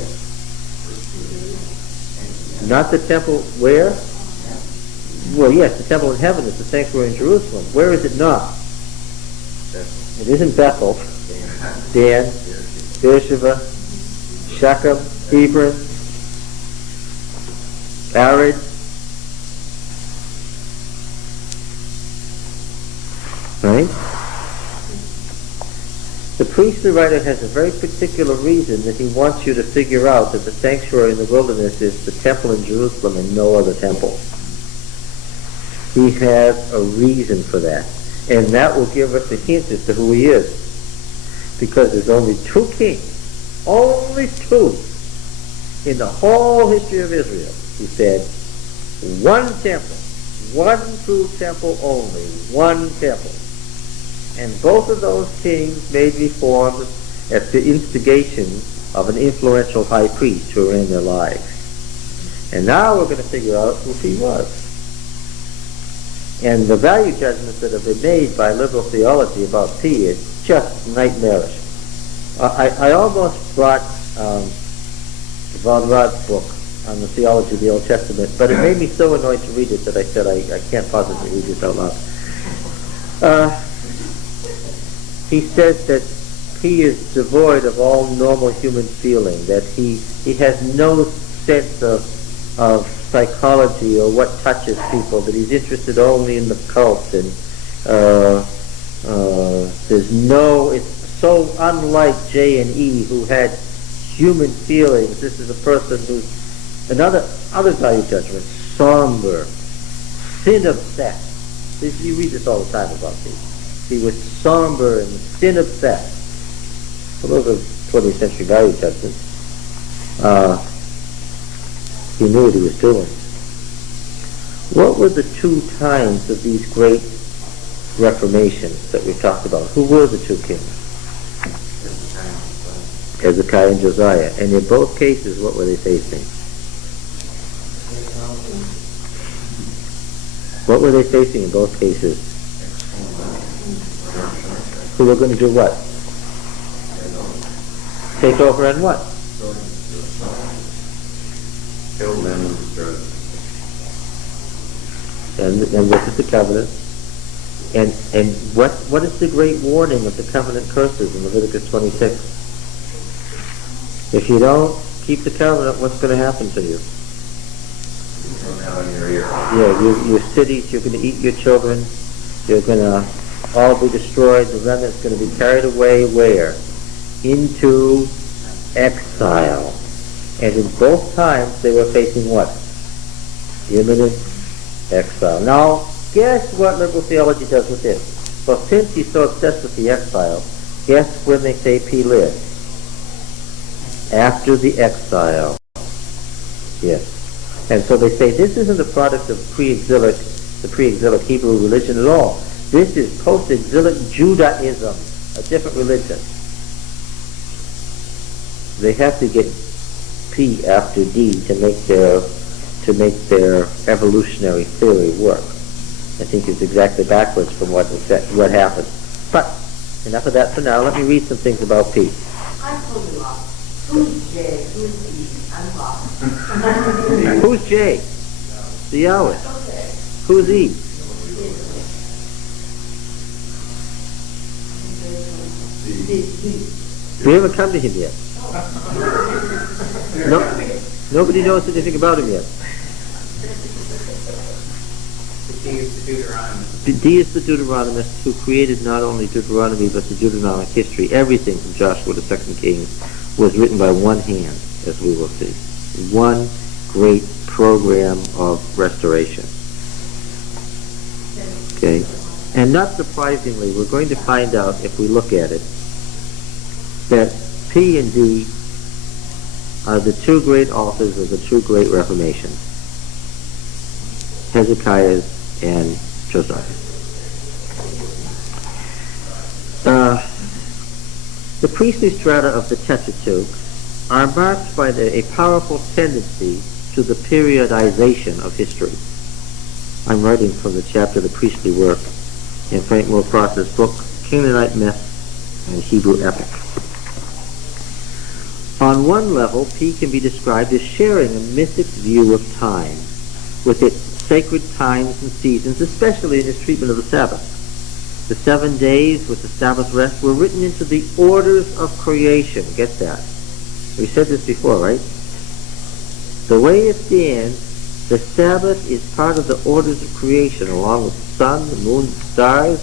Not the temple where? Well, yes, the temple in heaven is the sanctuary in Jerusalem. Where is it not? It isn't Bethel, Dan, Beersheba, Shechem, Hebron, Arid. Right? The priestly writer has a very particular reason that he wants you to figure out that the sanctuary in the wilderness is the temple in Jerusalem and no other temple. He has a reason for that. And that will give us a hint as to who he is. Because there's only two kings, only two, in the whole history of Israel, who said, one temple, one true temple only, one temple. And both of those kings made reforms at the instigation of an influential high priest who ran their lives. And now we're going to figure out who he was. And the value judgments that have been made by liberal theology about P is just nightmarish. I almost brought Von Rod's book on the theology of the Old Testament, but it made me so annoyed to read it that I said I can't possibly read this out loud. He says that he is devoid of all normal human feeling, that he has no sense of psychology or what touches people, that he's interested only in the cult, and it's so unlike J and E, who had human feelings. This is a person who's another value judgment, somber, sin obsessed. You read this all the time about these. He was somber and sin obsessed. Well, those are 20th century value judgments. He knew what he was doing. What were the two times of these great reformations that we talked about? Who were the two kings? Hezekiah and Josiah. And in both cases, what were they facing? What were they facing in both cases? Who were going to do what? Take over and what? Kill them and destroy them. And this is the covenant. And what is the great warning of the covenant curses in Leviticus 26? If you don't keep the covenant, what's going to happen to you? Yeah, your cities, you're going to eat your children, you're going to all be destroyed, the remnant's going to be carried away where? Into exile. And in both times they were facing what? Imminent exile. Now, guess what liberal theology does with this? Well, since he's so obsessed with the exile, Guess when they say P lived? After the exile. Yes. And so they say this isn't a product of the pre-exilic Hebrew religion at all. This is post-exilic Judaism, a different religion. They have to get P after D to make their evolutionary theory work. I think it's exactly backwards from what happened. But enough of that for now. Let me read some things about P. I told you all. Who's J? Who's E? I'm lost. Who's J? The Yahweh. Okay. Who's E? We haven't come to him yet. No, nobody knows anything about him yet. The D is the Deuteronomist. The D is the Deuteronomist who created not only Deuteronomy but the Deuteronomic history. Everything from Joshua to 2 Kings was written by one hand, as we will see. One great program of restoration. Okay? And not surprisingly, we're going to find out, if we look at it, that P and D are the two great authors of the two great Reformations, Hezekiah's and Josiah's. The priestly strata of the Pentateuch are marked by a powerful tendency to the periodization of history. I'm writing from the chapter The Priestly Work in Frank Moore Prosser's book, Canaanite Myth and Hebrew Epic. On one level, P can be described as sharing a mythic view of time, with its sacred times and seasons, especially in its treatment of the Sabbath. The 7 days with the Sabbath rest were written into the orders of creation. Get that? We said this before, right? The way it stands, the Sabbath is part of the orders of creation, along with the sun, the moon, the stars,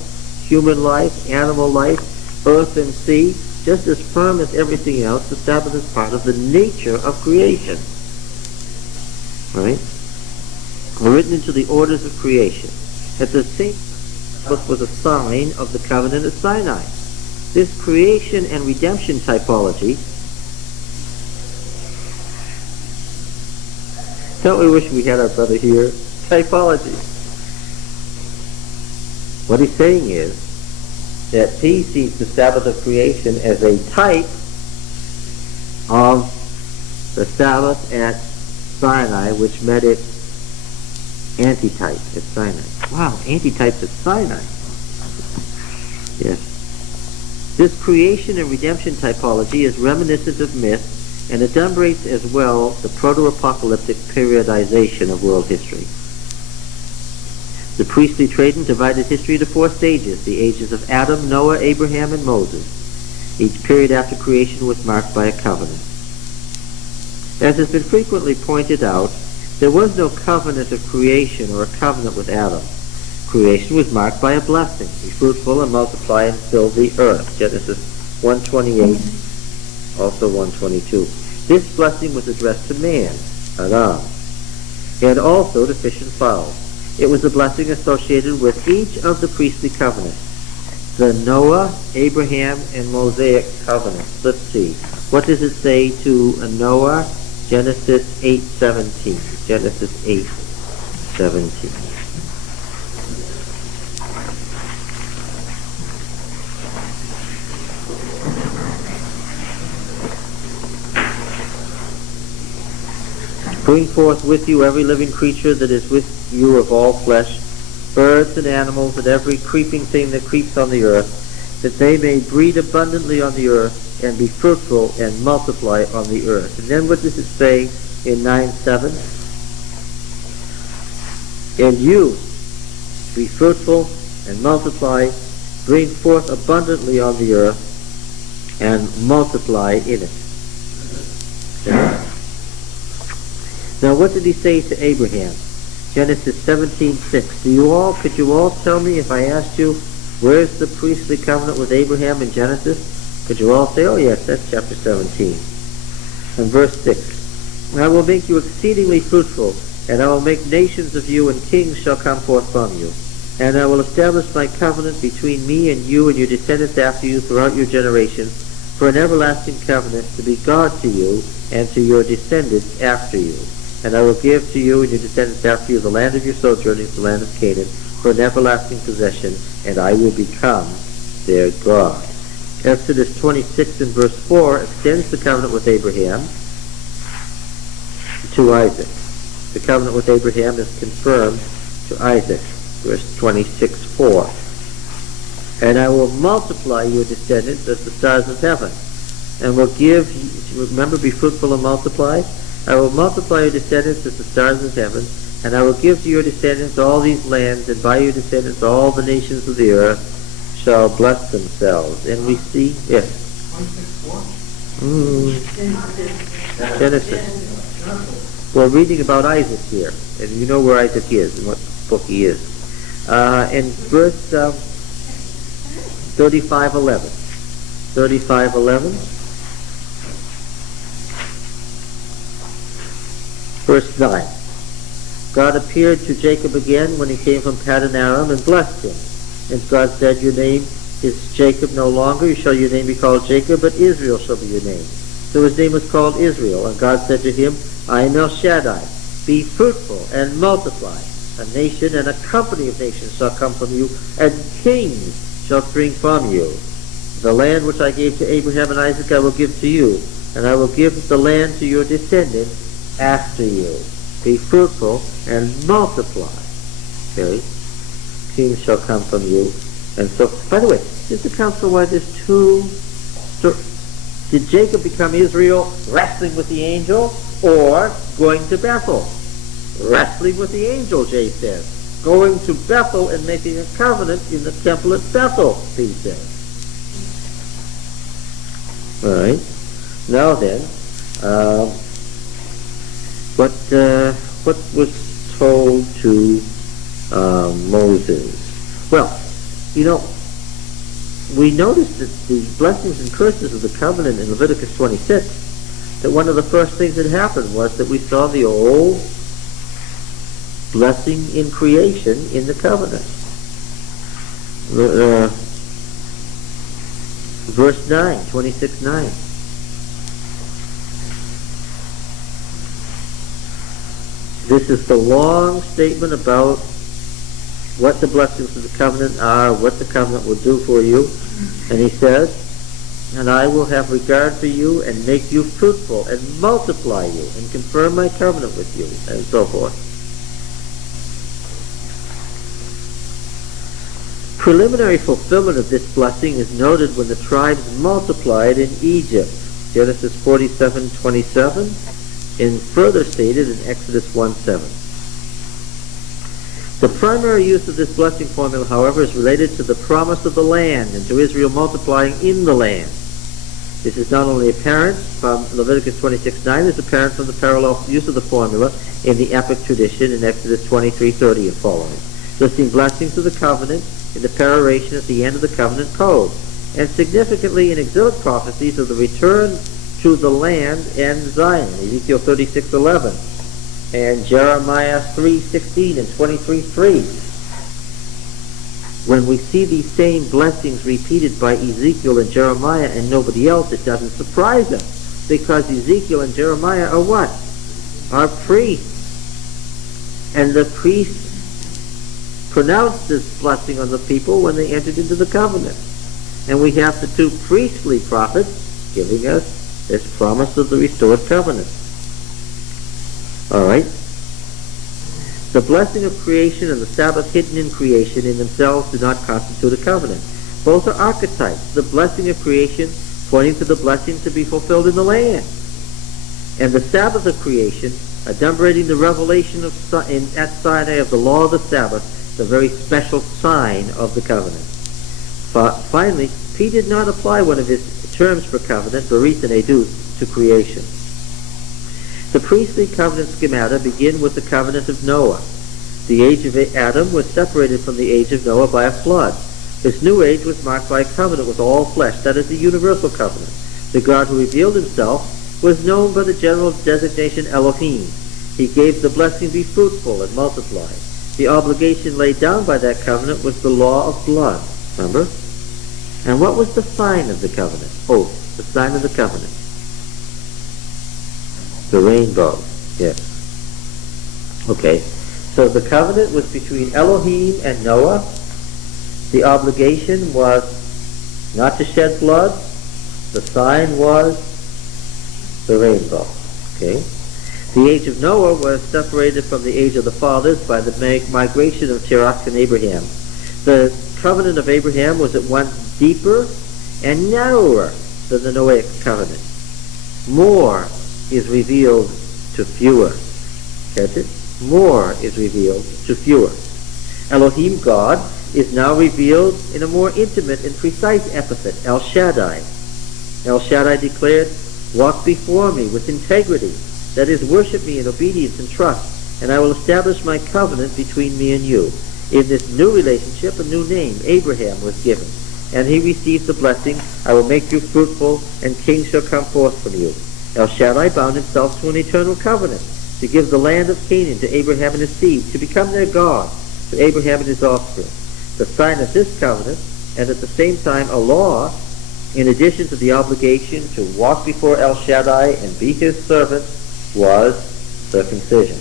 human life, animal life, earth and sea. Just as firm as everything else, the Sabbath is part of the nature of creation. Right? We're written into the orders of creation. At the same time, Sabbath was a sign of the covenant at Sinai. This creation and redemption typology. Don't we wish we had our brother here? Typology. What he's saying is that P sees the Sabbath of creation as a type of the Sabbath at Sinai, which met its antitype at Sinai. Wow, antitypes at Sinai. Yes. This creation and redemption typology is reminiscent of myth, and adumbrates as well the proto-apocalyptic periodization of world history. The priestly tradition divided history into 4 stages, the ages of Adam, Noah, Abraham, and Moses. Each period after creation was marked by a covenant. As has been frequently pointed out, there was no covenant of creation or a covenant with Adam. Creation was marked by a blessing, be fruitful and multiply and fill the earth, Genesis 1:28, also 1:22. This blessing was addressed to man, Adam, and also to fish and fowl. It was a blessing associated with each of the priestly covenants. The Noah, Abraham, and Mosaic covenants. Let's see. What does it say to Noah? Genesis 8:17. Genesis 8:17. Bring forth with you every living creature that is with you of all flesh, birds and animals, and every creeping thing that creeps on the earth, that they may breed abundantly on the earth, and be fruitful and multiply on the earth. And then what does it say in 9:7? And you, be fruitful and multiply, bring forth abundantly on the earth, and multiply in it. Okay? Now, what did he say to Abraham? Genesis 17:6. Could you all tell me, if I asked you, where's the priestly covenant with Abraham in Genesis? Could you all say, oh yes, that's chapter 17. And verse 6. I will make you exceedingly fruitful, and I will make nations of you, and kings shall come forth from you. And I will establish my covenant between me and you and your descendants after you throughout your generations, for an everlasting covenant to be God to you and to your descendants after you. And I will give to you and your descendants after you the land of your sojournings, the land of Canaan, for an everlasting possession, and I will become their God. Exodus 26 and verse 4 extends the covenant with Abraham to Isaac. The covenant with Abraham is confirmed to Isaac. Verse 26:4. And I will multiply your descendants as the stars of heaven, and will give, remember, be fruitful and multiply. I will multiply your descendants as the stars of heaven, and I will give to your descendants all these lands, and by your descendants all the nations of the earth shall bless themselves. And we see, yes. 26:4? Genesis. We're reading about Isaac here, and you know where Isaac is and what book he is. In verse 35:11. 35:11. Verse 9. God appeared to Jacob again when he came from Paddan Aram and blessed him. And God said, your name is Jacob no longer, your name be called Jacob, but Israel shall be your name. So his name was called Israel. And God said to him, I am El Shaddai. Be fruitful and multiply. A nation and a company of nations shall come from you, and kings shall spring from you. The land which I gave to Abraham and Isaac I will give to you, and I will give the land to your descendants after you. Be fruitful and multiply. Okay? Kings shall come from you. And so, by the way, this accounts for why there's two stories. Did Jacob become Israel wrestling with the angel, or going to Bethel? Wrestling with the angel, Jay says. Going to Bethel and making a covenant in the temple at Bethel, he says. All right. Now then, what was told to Moses? Well, you know, we noticed that the blessings and curses of the covenant in Leviticus 26, that one of the first things that happened was that we saw the old blessing in creation in the covenant. Verse 9, 26:9. This is the long statement about what the blessings of the covenant are, what the covenant will do for you. And he says, and I will have regard for you and make you fruitful and multiply you and confirm my covenant with you, and so forth. Preliminary fulfillment of this blessing is noted when the tribes multiplied in Egypt, Genesis 47:27, and further stated in Exodus 1:7. The primary use of this blessing formula, however, is related to the promise of the land and to Israel multiplying in the land. This is not only apparent from Leviticus 26:9, it's apparent from the parallel use of the formula in the epic tradition in Exodus 23:30 and following, listing blessings of the covenant in the peroration at the end of the covenant code, and significantly in exilic prophecies of the return to the land and Zion, Ezekiel 36:11, and Jeremiah 3:16 and 23:3. When we see these same blessings repeated by Ezekiel and Jeremiah and nobody else, it doesn't surprise us, because Ezekiel and Jeremiah are what? Are priests. And the priests pronounced this blessing on the people when they entered into the covenant. And we have the two priestly prophets giving us this promise of the restored covenant. All right. The blessing of creation and the Sabbath hidden in creation in themselves do not constitute a covenant. Both are archetypes. The blessing of creation pointing to the blessing to be fulfilled in the land, and the Sabbath of creation adumbrating the revelation at Sinai of the law of the Sabbath, the very special sign of the covenant. Finally, he did not apply one of his terms for covenant, berith and edus, to creation. The priestly covenant schemata begin with the covenant of Noah. The age of Adam was separated from the age of Noah by a flood. This new age was marked by a covenant with all flesh, that is, the universal covenant. The God who revealed himself was known by the general designation Elohim. He gave the blessing, be fruitful and multiply. The obligation laid down by that covenant was the law of blood. Remember? And what was the sign of the covenant? Oh, the sign of the covenant. The rainbow. Yes. Okay. So the covenant was between Elohim and Noah. The obligation was not to shed blood. The sign was the rainbow. Okay. The age of Noah was separated from the age of the fathers by the migration of Terach and Abraham. The covenant of Abraham was at once deeper and narrower than the Noahic covenant. More is revealed to fewer. Catch it? More is revealed to fewer. Elohim, God, is now revealed in a more intimate and precise epithet, El Shaddai. El Shaddai declared, "Walk before me with integrity, that is, worship me in obedience and trust, and I will establish my covenant between me and you." In this new relationship, a new name, Abraham, was given, and he received the blessing, "I will make you fruitful, and kings shall come forth from you." El Shaddai bound himself to an eternal covenant, to give the land of Canaan to Abraham and his seed, to become their God, to Abraham and his offspring. The sign of this covenant, and at the same time a law, in addition to the obligation to walk before El Shaddai and be his servant, was circumcision.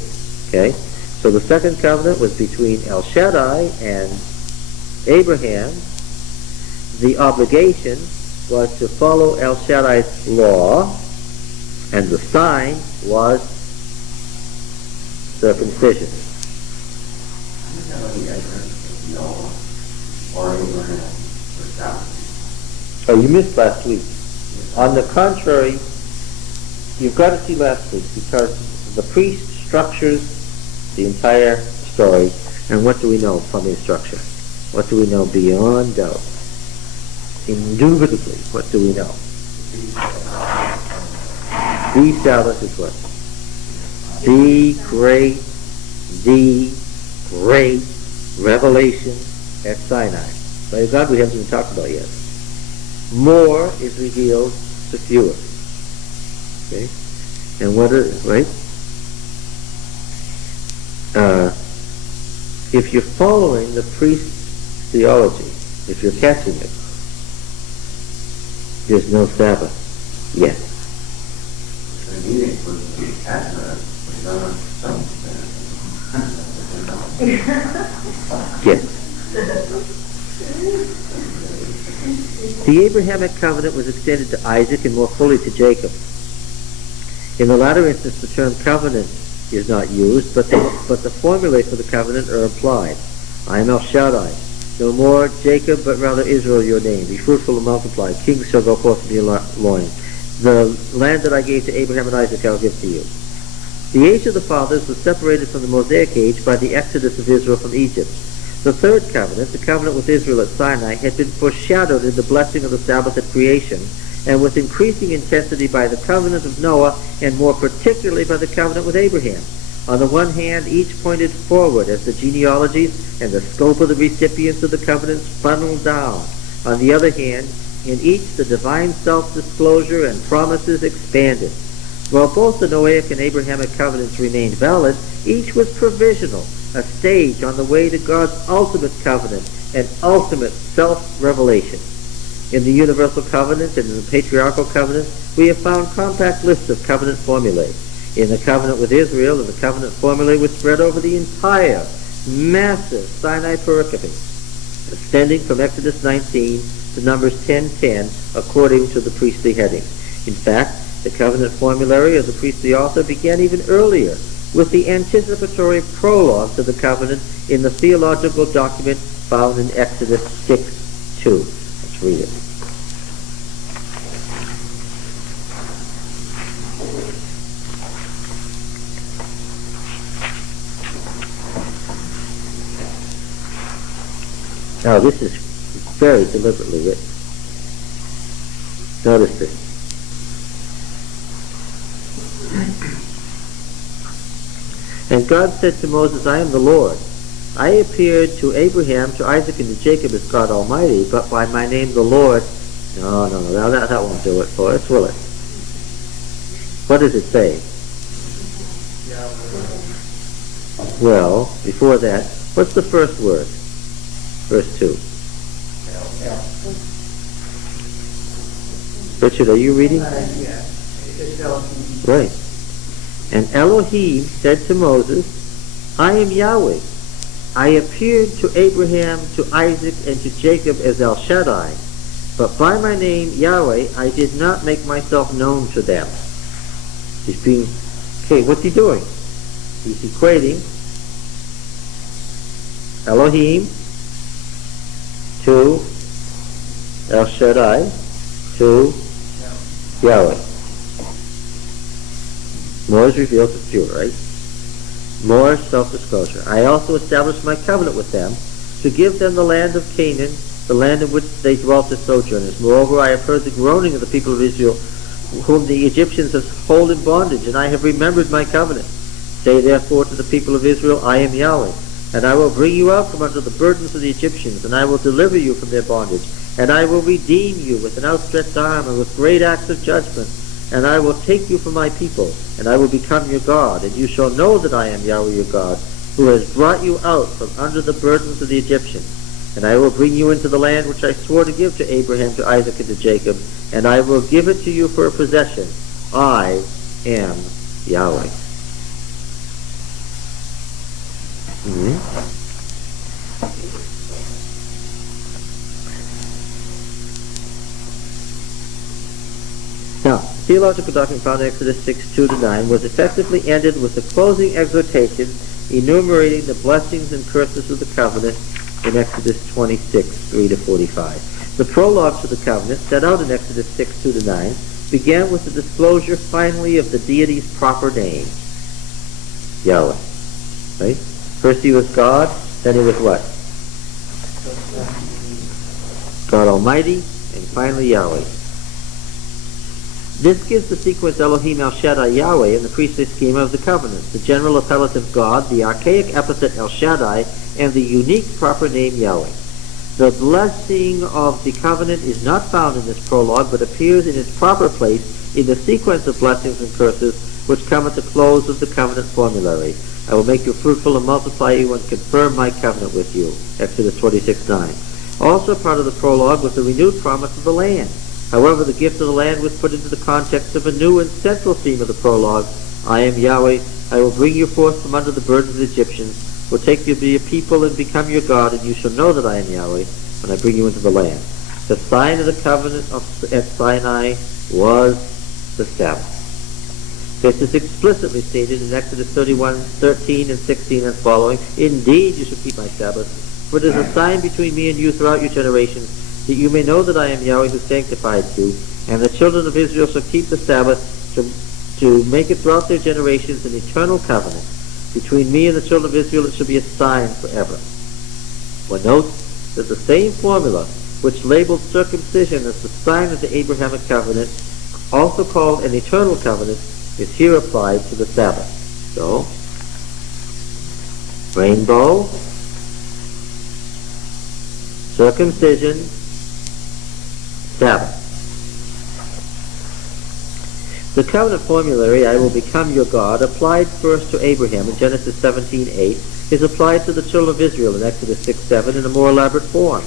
Okay? So the second covenant was between El Shaddai and Abraham. The obligation was to follow El Shaddai's law, and the sign was circumcision. Oh, you missed last week. On the contrary, you've got to see last week, because the priest structures the entire story. And what do we know from his structure? What do we know beyond doubt? Indubitably, what do we know? The Sabbath is what? The great revelation at Sinai. By God, we haven't even talked about yet. More is revealed to fewer. Okay? And what is, right? If you're following the priest's theology, if you're catching it, there's no Sabbath yet. Yes. The Abrahamic covenant was extended to Isaac and more fully to Jacob. In the latter instance, the term covenant is not used, but the formulae for the covenant are applied. I am El Shaddai. No more Jacob, but rather Israel your name. Be fruitful and multiply. Kings shall go forth from your loins. The land that I gave to Abraham and Isaac I will give to you. The age of the fathers was separated from the Mosaic age by the exodus of Israel from Egypt. The third covenant, the covenant with Israel at Sinai, had been foreshadowed in the blessing of the Sabbath at creation, and with increasing intensity by the covenant of Noah, and more particularly by the covenant with Abraham. On the one hand, each pointed forward as the genealogies and the scope of the recipients of the covenants funneled down. On the other hand, in each the divine self-disclosure and promises expanded. While both the Noahic and Abrahamic covenants remained valid, each was provisional, a stage on the way to God's ultimate covenant and ultimate self-revelation. In the universal covenant and in the patriarchal covenant, we have found compact lists of covenant formulae. In the covenant with Israel, and the covenant formulae was spread over the entire, massive Sinai pericope, extending from Exodus 19 to Numbers 10:10, according to the priestly headings. In fact, the covenant formulary of the priestly author began even earlier, with the anticipatory prologue to the covenant in the theological document found in Exodus 6:2. Let's read it. Now, this is very deliberately written. Notice this. And God said to Moses, I am the Lord. I appeared to Abraham, to Isaac, and to Jacob as God Almighty, but by my name the Lord. No, that won't do it for us, will it? What does it say? Well, before that, What's the first word? Verse 2. Richard, are you reading? Yeah, it's Elohim. Right. And Elohim said to Moses, I am Yahweh. I appeared to Abraham, to Isaac, and to Jacob as El Shaddai, but by my name, Yahweh, I did not make myself known to them. What's he doing? He's equating Elohim to El Shaddai to Yahweh. More is revealed to fewer, right? More self-disclosure. I also established my covenant with them to give them the land of Canaan, the land in which they dwelt as sojourners. Moreover, I have heard the groaning of the people of Israel, whom the Egyptians have hold in bondage, and I have remembered my covenant. Say therefore to the people of Israel, I am Yahweh, and I will bring you out from under the burdens of the Egyptians, and I will deliver you from their bondage, and I will redeem you with an outstretched arm and with great acts of judgment. And I will take you for my people, and I will become your God, and you shall know that I am Yahweh your God, who has brought you out from under the burdens of the Egyptians. And I will bring you into the land which I swore to give to Abraham, to Isaac, and to Jacob, and I will give it to you for a possession. I am Yahweh. Now, theological doctrine found in Exodus 6:2-9 was effectively ended with the closing exhortation enumerating the blessings and curses of the covenant in Exodus 26:3-45. The prologue to the covenant, set out in Exodus 6:2-9, began with the disclosure finally of the deity's proper name, Yahweh. Right? First he was God, then he was what? God Almighty, and finally Yahweh. This gives the sequence Elohim El Shaddai Yahweh in the priestly schema of the covenant, the general appellative God, the archaic epithet El Shaddai, and the unique proper name Yahweh. The blessing of the covenant is not found in this prologue, but appears in its proper place in the sequence of blessings and curses which come at the close of the covenant formulary. I will make you fruitful and multiply you and confirm my covenant with you. Exodus 26:9. Also part of the prologue was the renewed promise of the land. However, the gift of the land was put into the context of a new and central theme of the prologue. I am Yahweh. I will bring you forth from under the burdens of the Egyptians, will take you to be a people and become your God, and you shall know that I am Yahweh when I bring you into the land. The sign of the covenant at Sinai was the Sabbath. This is explicitly stated in Exodus 31:13 and 16 and following. Indeed, you shall keep my Sabbath, for it is a sign between me and you throughout your generations, that you may know that I am Yahweh who sanctified you, and the children of Israel shall keep the Sabbath to make it throughout their generations an eternal covenant. Between me and the children of Israel it shall be a sign forever. One notes that the same formula which labeled circumcision as the sign of the Abrahamic covenant, also called an eternal covenant, is here applied to the Sabbath. So, rainbow, circumcision, Sabbath. The covenant formulary, I will become your God, applied first to Abraham in Genesis 17:8, is applied to the children of Israel in Exodus 6:7 in a more elaborate form.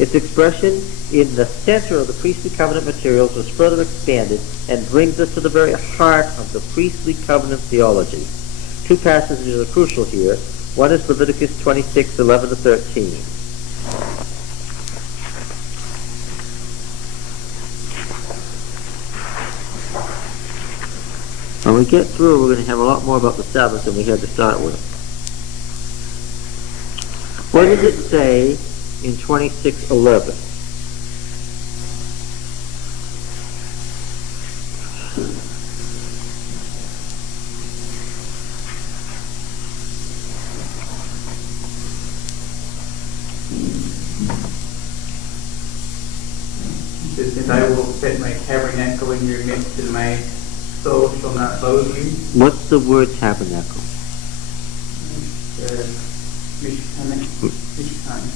Its expression in the center of the priestly covenant materials was further expanded and brings us to the very heart of the priestly covenant theology. Two passages are crucial here. One is Leviticus 26:11-13. When we get through, we're going to have a lot more about the Sabbath than we had to start with. What does it say in 26:11? It says, and I will set my tabernacle in your midst, and my soul shall not loathe you. What's the word tabernacle?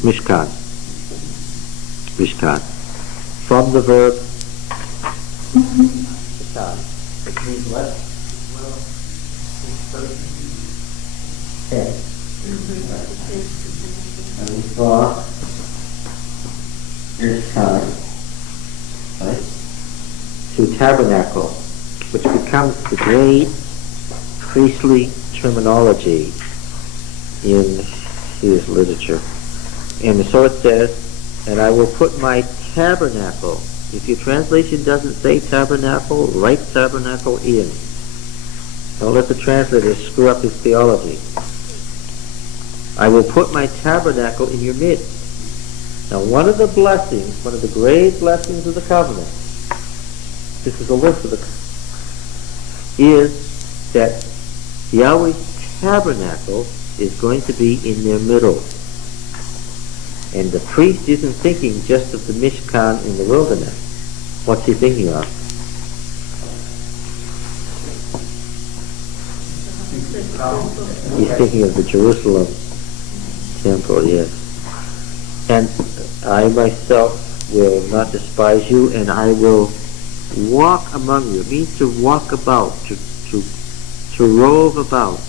Mishkan. Mishkan. From the verb Mishkan, which means what? Tent. And we saw this time, right, to tabernacle, which becomes the great priestly terminology in his literature. And so it says, and I will put my tabernacle. If your translation doesn't say tabernacle, write tabernacle in. Don't let the translator screw up his theology. I will put my tabernacle in your midst. Now, one of the blessings, one of the great blessings of the covenant, this is a list of the, is that Yahweh's tabernacle is going to be in their middle. And the priest isn't thinking just of the Mishkan in the wilderness. What's he thinking of? He's thinking of the Jerusalem temple, yes. And I myself will not despise you, and I will walk among you. It means to walk about, to rove about.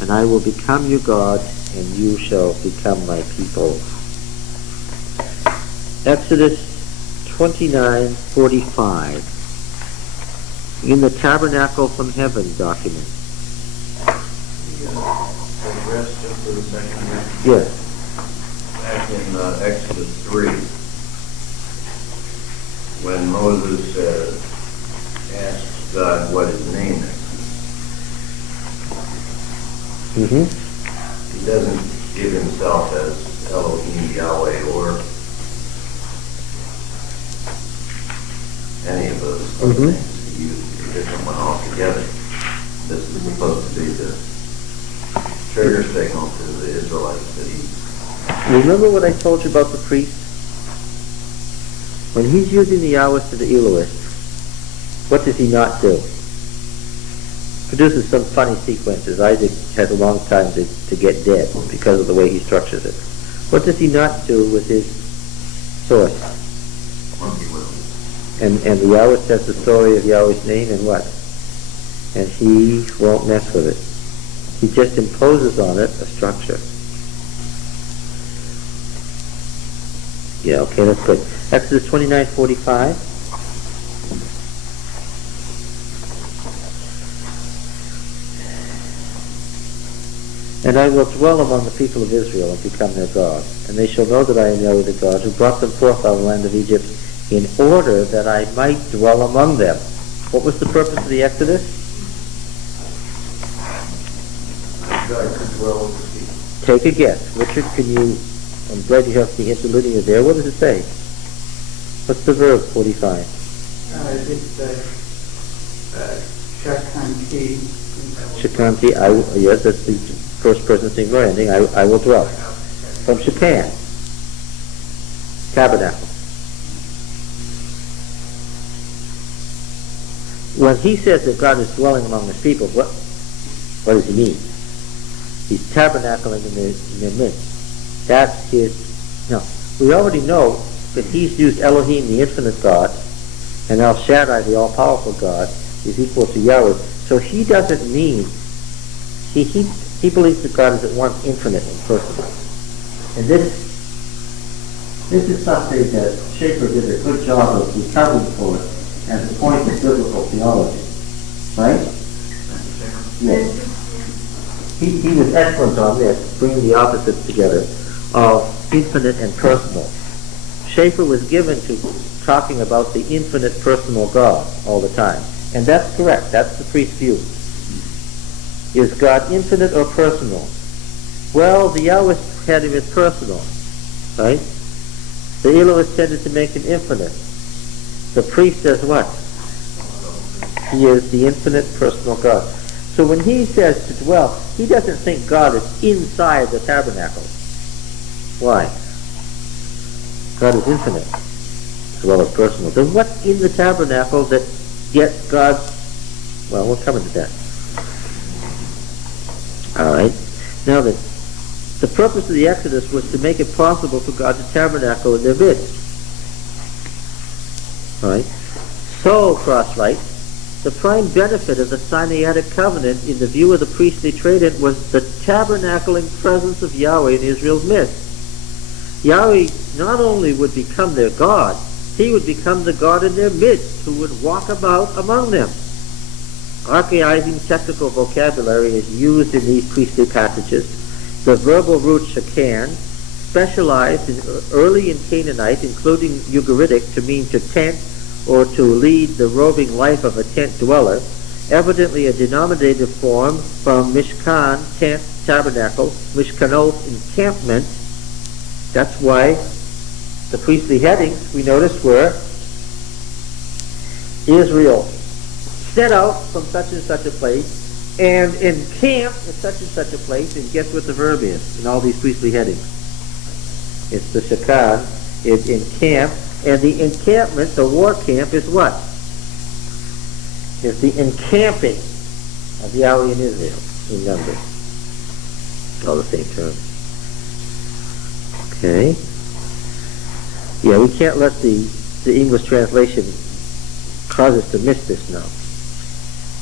And I will become your God, and you shall become my people. Exodus 29:45, in the Tabernacle from Heaven document. Address just for a second here. Yes. Back in Exodus 3, when Moses asks God what his name is, he doesn't give himself as Elohim, Yahweh, or any of those things. He uses a different one altogether. This is supposed to be the trigger signal to the Israelites that he... Remember what I told you about the priest? When he's using the Yahwist and the Elohist, what does he not do? Produces some funny sequences. Isaac has a long time to get dead because of the way he structures it. What does he not do with his source? Monkey will. And the Yahwist has the story of Yahweh's name and what? And he won't mess with it. He just imposes on it a structure. Yeah, okay, that's good. Exodus 29:45. And I will dwell among the people of Israel and become their God. And they shall know that I am Yahweh the God, who brought them forth out of the land of Egypt, in order that I might dwell among them. What was the purpose of the Exodus? God could dwell with the people. Take a guess. Richard, can you... I'm glad you have the interlinear there. What does it say? What's the verb, 45? It's Shakanti. Shakanti, yes, that's the first person singular ending. I will dwell. From Shakan. Tabernacle. When he says that God is dwelling among his people, what does he mean? He's tabernacling in their midst. That's his... No, we already know that he's used Elohim, the infinite God, and El Shaddai, the all-powerful God, is equal to Yahweh. So he doesn't mean... He believes that God is at once infinite and personal. And this is something that Schaeffer did a good job of recovering for it as a point of biblical theology. Right? Yes. He was excellent on this, bringing the opposites together of infinite and personal. Schaeffer was given to talking about the infinite personal God all the time. And that's correct. That's the priest's view. Is God infinite or personal? Well, the Yahwist had him as personal, right? The Elohist tended to make him infinite. The priest does what? He is the infinite personal God. So when he says to dwell, he doesn't think God is inside the tabernacle. Why? God is infinite as well as personal. Then what's in the tabernacle that gets God's... Well, we're coming to that. All right. Now then, the purpose of the Exodus was to make it possible for God to tabernacle in their midst. All right. So, Crosslight, The prime benefit of the Sinaitic covenant in the view of the priestly tradent was the tabernacling presence of Yahweh in Israel's midst. Yahweh not only would become their God, he would become the God in their midst who would walk about among them. Archaizing technical vocabulary is used in these priestly passages. The verbal root shakan, specialized early in Canaanite, including Ugaritic, to mean to tent or to lead the roving life of a tent dweller, evidently a denominative form from mishkan, tent, tabernacle, mishkanoth, encampment. That's why the priestly headings we noticed were Israel set out from such and such a place and encamped at such and such a place, and guess what the verb is in all these priestly headings? It's the shakan, it's encamp, and the encampment, the war camp, is what? It's the encamping of Yahweh in Israel in numbers. All the same term. Okay. Yeah, we can't let the English translation cause us to miss this now.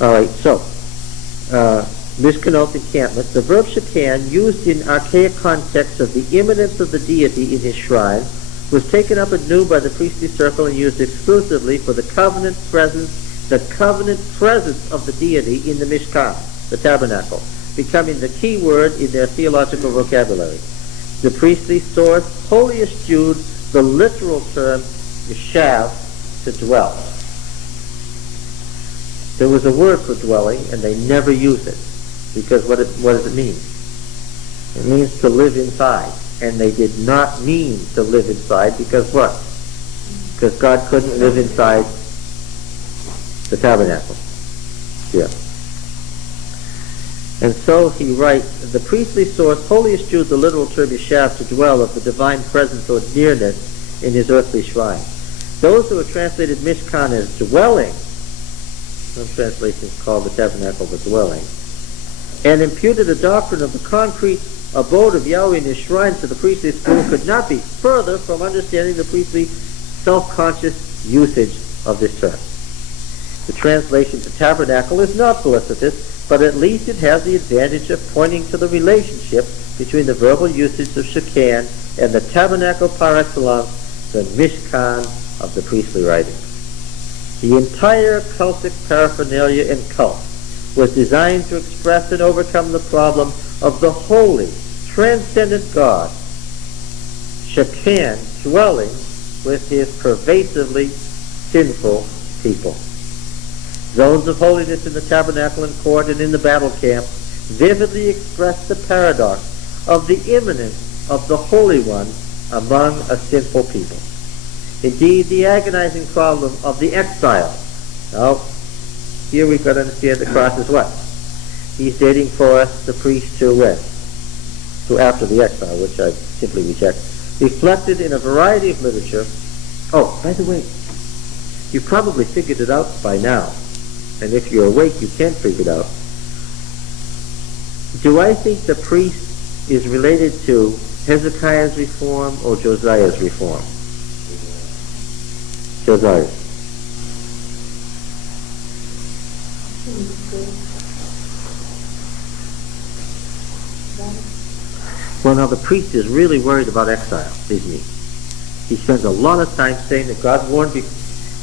All right, so Mishkanoth, encampment. The verb shakan, used in archaic context of the immanence of the deity in his shrine, was taken up anew by the priestly circle and used exclusively for the covenant presence of the deity in the Mishkan, the tabernacle, becoming the key word in their theological vocabulary. The priestly source wholly eschewed the literal term yeshav, to dwell. There was a word for dwelling, and they never used it, because what does it mean? It means to live inside, and they did not mean to live inside, because what? Because God couldn't live inside the tabernacle. Yeah. And so he writes, the priestly source wholly eschewed the literal term yeshav, to dwell, of the divine presence or nearness in his earthly shrine. Those who have translated Mishkan as dwelling, some translations call the tabernacle the dwelling, and imputed a doctrine of the concrete abode of Yahweh in his shrine to the priestly school, could not be further from understanding the priestly self-conscious usage of this term. The translation to tabernacle is not felicitous, but at least it has the advantage of pointing to the relationship between the verbal usage of shakan and the tabernacle par excellence, the mishkan of the priestly writings. The entire cultic paraphernalia and cult was designed to express and overcome the problem of the holy, transcendent God, shakan, dwelling with his pervasively sinful people. Zones of holiness in the tabernacle and court and in the battle camp vividly express the paradox of the immanence of the Holy One among a sinful people. Indeed, the agonizing problem of the exile. Now, here we've got to understand the cross is what? He's dating for us the priest to when? To after the exile, which I simply reject. Reflected in a variety of literature. Oh, by the way, you probably figured it out by now. And if you're awake, you can figure it out. Do I think the priest is related to Hezekiah's Reform or Josiah's Reform? Josiah. Well, now the priest is really worried about exile, isn't he? He spends a lot of time saying that God warned me.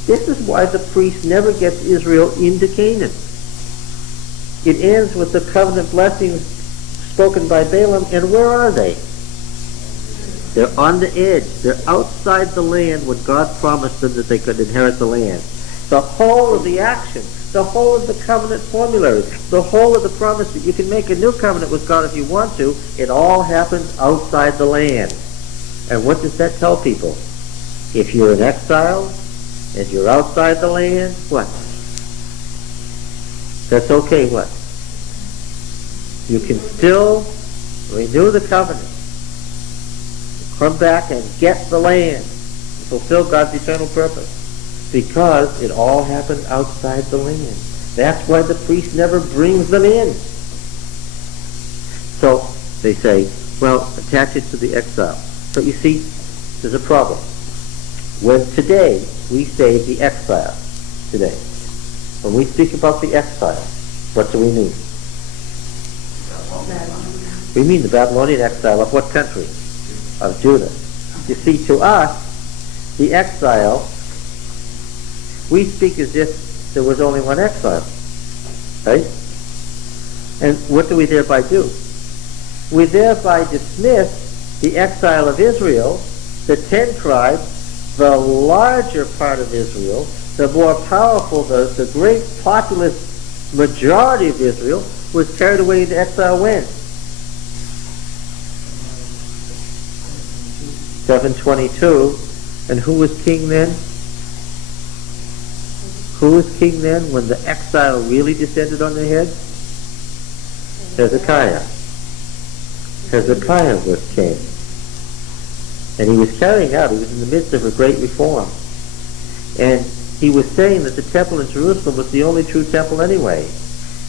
This is why the priest never gets Israel into Canaan. It ends with the covenant blessings spoken by Balaam, and where are they? They're on the edge. They're outside the land when God promised them that they could inherit the land. The whole of the action, the whole of the covenant formulary, the whole of the promise that you can make a new covenant with God if you want to, it all happens outside the land. And what does that tell people? If you're in exile and you're outside the land, what? That's okay, what? You can still renew the covenant. Come back and get the land. Fulfill God's eternal purpose. Because it all happened outside the land. That's why the priest never brings them in. So they say, well, attach it to the exile. But you see, there's a problem. When today we say the exile, today, When we speak about the exile, what do we mean? We mean the Babylonian exile of what country? Of Judah. You see, to us, the exile, we speak as if there was only one exile. Right? And what do we thereby do? We thereby dismiss the exile of Israel, the 10 tribes, the larger part of Israel, the more powerful, the great populous majority of Israel was carried away into exile when? 722. And who was king then? Who was king then when the exile really descended on their heads? Hezekiah. Hezekiah was king. And he was carrying out, he was in the midst of a great reform. And he was saying that the temple in Jerusalem was the only true temple anyway.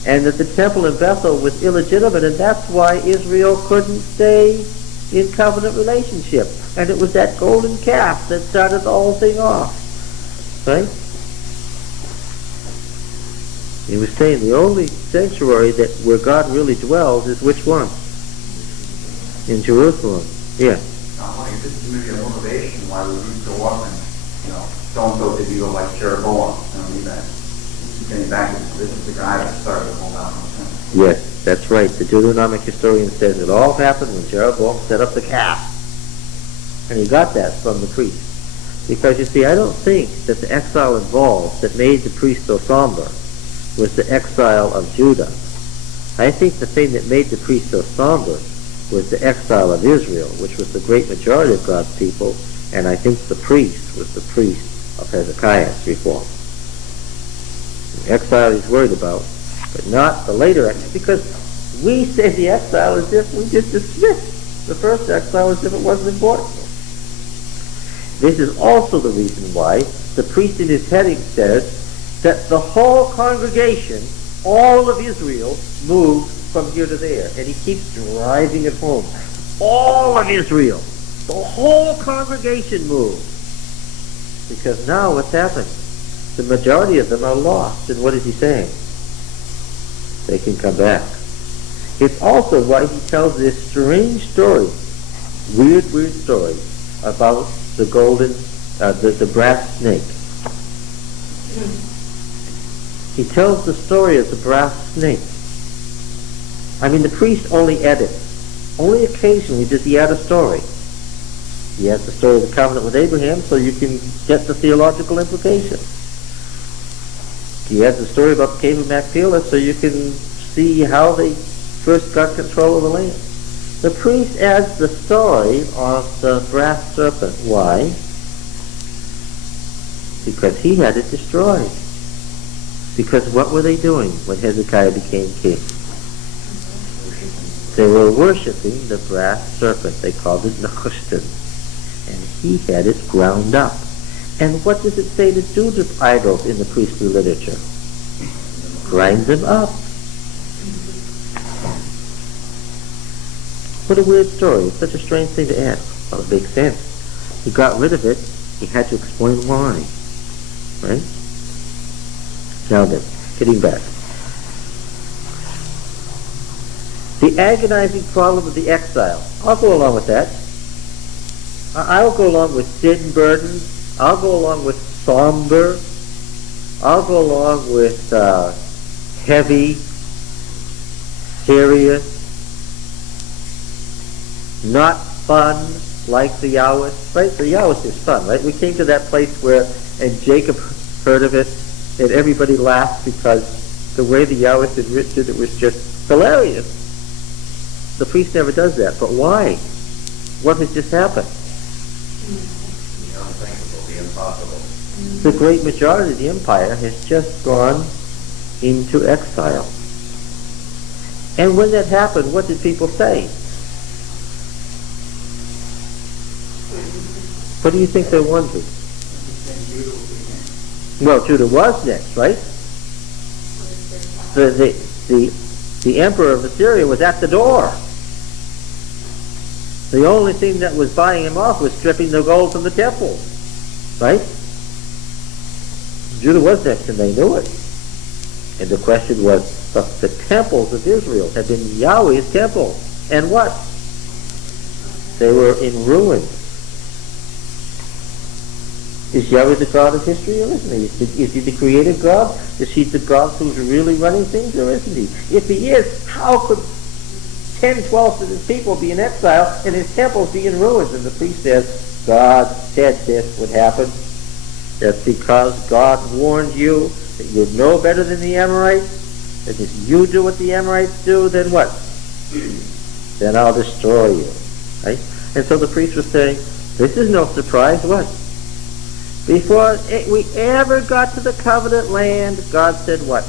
And that the temple in Bethel was illegitimate, and that's why Israel couldn't stay in covenant relationship. And it was that golden calf that started the whole thing off. Right? He was saying the only sanctuary that where God really dwells is which one? In Jerusalem. Yeah. I wonder if this is maybe a motivation why we need to go up and, don't go to people like Jeroboam. Getting back to this is the guy that started the whole mountain. Yes, that's right. The Deuteronomic historian says it all happened when Jeroboam set up the calf. And he got that from the priest. Because you see, I don't think that the exile involved that made the priest so somber was the exile of Judah. I think the thing that made the priest so somber was the exile of Israel, which was the great majority of God's people, and I think the priest was the priest of Hezekiah's Reform. The exile he's worried about, but not the later exile, because we say the exile as if we just dismiss the first exile as if it wasn't important. This is also the reason why the priest in his heading says that the whole congregation, all of Israel, moved from here to there. And he keeps driving it home. All of Israel, the whole congregation moved. Because now what's happened? The majority of them are lost. And what is he saying? They can come back. It's also why he tells this strange story, weird story, about the golden, the brass snake. He tells the story of the brass snake. I mean, the priest only edits. Only occasionally does he add a story. He adds the story of the covenant with Abraham so you can get the theological implication. He adds the story about the cave of Machpelah so you can see how they first got control of the land. The priest adds the story of the brass serpent. Why? Because he had it destroyed. Because what were they doing when Hezekiah became king? They were worshiping the brass serpent. They called it Nehushtan. And he had it ground up. And what does it say to do to idols in the priestly literature? Grind them up. What a weird story. It's such a strange thing to add. Well, it makes sense. He got rid of it. He had to explain why. Right? Now then, getting back. The agonizing problem of the exile. I'll go along with that. I'll go along with sin burden. I'll go along with somber. I'll go along with heavy, serious, not fun like the Yahweh. Right? The Yahweh is fun, right? We came to that place where, and Jacob heard of it, and everybody laughed because the way the Yahweh had written it was just hilarious. The priest never does that. But why? What has just happened? The unthinkable, the impossible. The great majority of the empire has just gone into exile. And when that happened, what did people say? What do you think they wanted? Well, Judah was next, right? The emperor of Assyria was at the door. The only thing that was buying him off was stripping the gold from the temple. Right? Judah was next and they knew it. And the question was, but the temples of Israel had been Yahweh's temple. And what? They were in ruins. Is Yahweh the God of history or isn't he? Is he the creative God? Is he the God who's really running things or isn't he? If he is, how could 10/12 of his people be in exile and his temples be in ruins? And the priest says, God said this would happen. That's because God warned you that you'd know better than the Amorites. That if you do what the Amorites do, then what? Then I'll destroy you. Right? And so the priest was saying, this is no surprise. What? Before we ever got to the covenant land, God said what?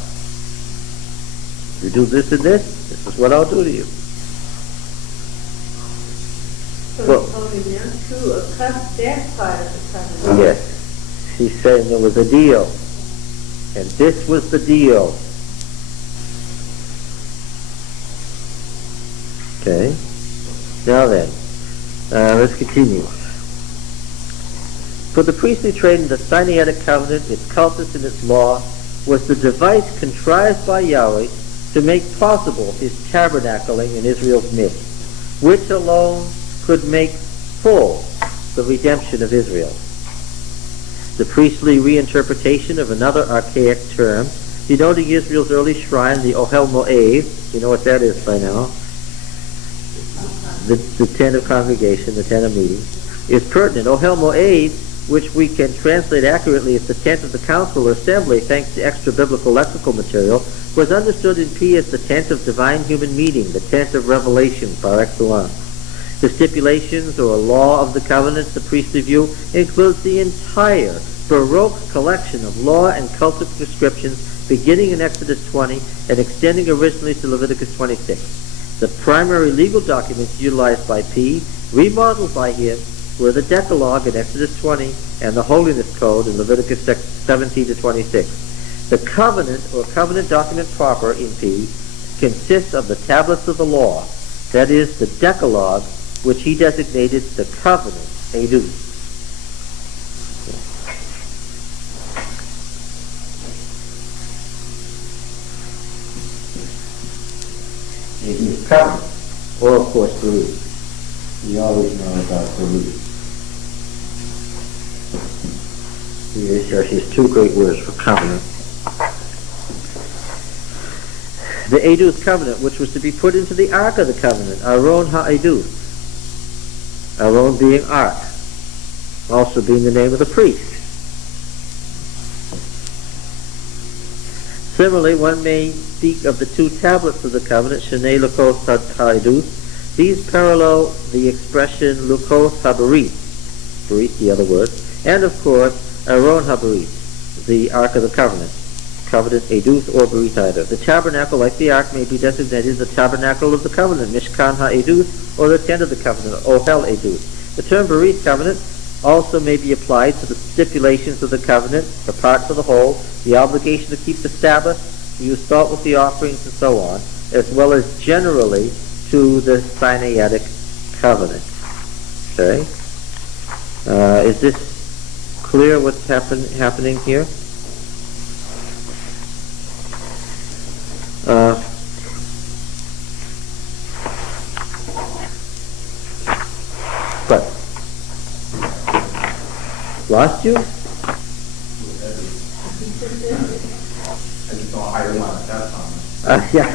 You do this and this is what I'll do to you. So Well, he's holding them to a that part of the covenant. Yes. He's saying there was a deal. And this was the deal. Okay. Now then, let's continue. For the priestly trade in the Sinaitic covenant, its cultus and its law, was the device contrived by Yahweh to make possible his tabernacling in Israel's midst, which alone could make full the redemption of Israel. The priestly reinterpretation of another archaic term, denoting Israel's early shrine, the Ohel Moed, you know what that is by now, the tent of congregation, the tent of meeting, is pertinent. Ohel Moed, which we can translate accurately as the tent of the council or assembly, thanks to extra biblical lexical material, was understood in P as the tent of divine human meeting, the tent of revelation par excellence. The stipulations or law of the covenant, the priestly view, includes the entire Baroque collection of law and cultic prescriptions beginning in Exodus 20 and extending originally to Leviticus 26. The primary legal documents utilized by P, remodeled by him, were the Decalogue in Exodus 20 and the Holiness Code in Leviticus 17 to 26. The covenant or covenant document proper in P consists of the tablets of the law, that is, the Decalogue, which he designated the covenant, E.G.W. E.G.'s covenant, or of course belief. You always know about belief. Here's two great words for covenant. The E.G.W's covenant, which was to be put into the Ark of the Covenant, Aron ha-E.G.W. Aron being Ark, also being the name of the priest. Similarly, one may speak of the two tablets of the covenant, Shnei Lukos ha-E.G.W. These parallel the expression Lukos ha-Berit, Berit, the other word, and of course, Aron ha-Berit, the Ark of the Covenant. Covenant E.G.W. or Berit either. The tabernacle, like the ark, may be designated the tabernacle of the covenant, Mishkan ha-E.G.W., or the tent of the covenant, Ohel E.G.W. The term Berit covenant also may be applied to the stipulations of the covenant, the parts of the whole, the obligation to keep the Sabbath, use salt with the offerings, and so on, as well as generally to the Sinaitic covenant. Okay? Is this clear what's happening here? But lost you? I just don't hire one at that time. Yeah.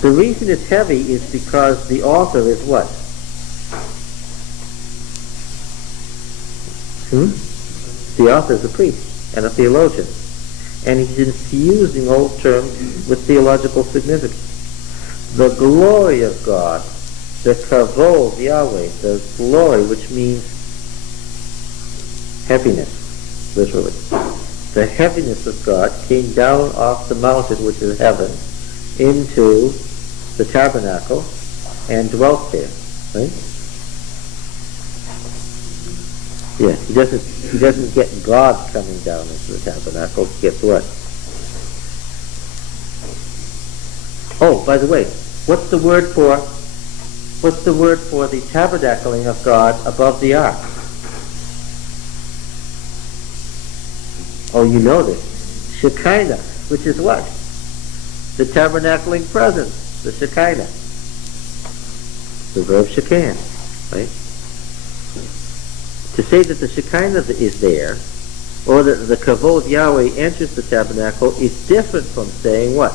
The reason it's heavy is because the author is what? The author is a priest and a theologian. And he's infusing old terms with theological significance. The glory of God, the kavod Yahweh, the glory, which means heaviness, literally. The heaviness of God came down off the mountain, which is heaven, into the tabernacle and dwelt there. Right? Yes, he doesn't get God coming down into the tabernacle. He gets what? Oh, by the way, what's the word for the tabernacling of God above the ark? Oh, you know this. Shekinah, which is what? The tabernacling presence, the Shekinah. The verb shekan, right? To say that the Shekinah is there, or that the kavod Yahweh enters the tabernacle, is different from saying what?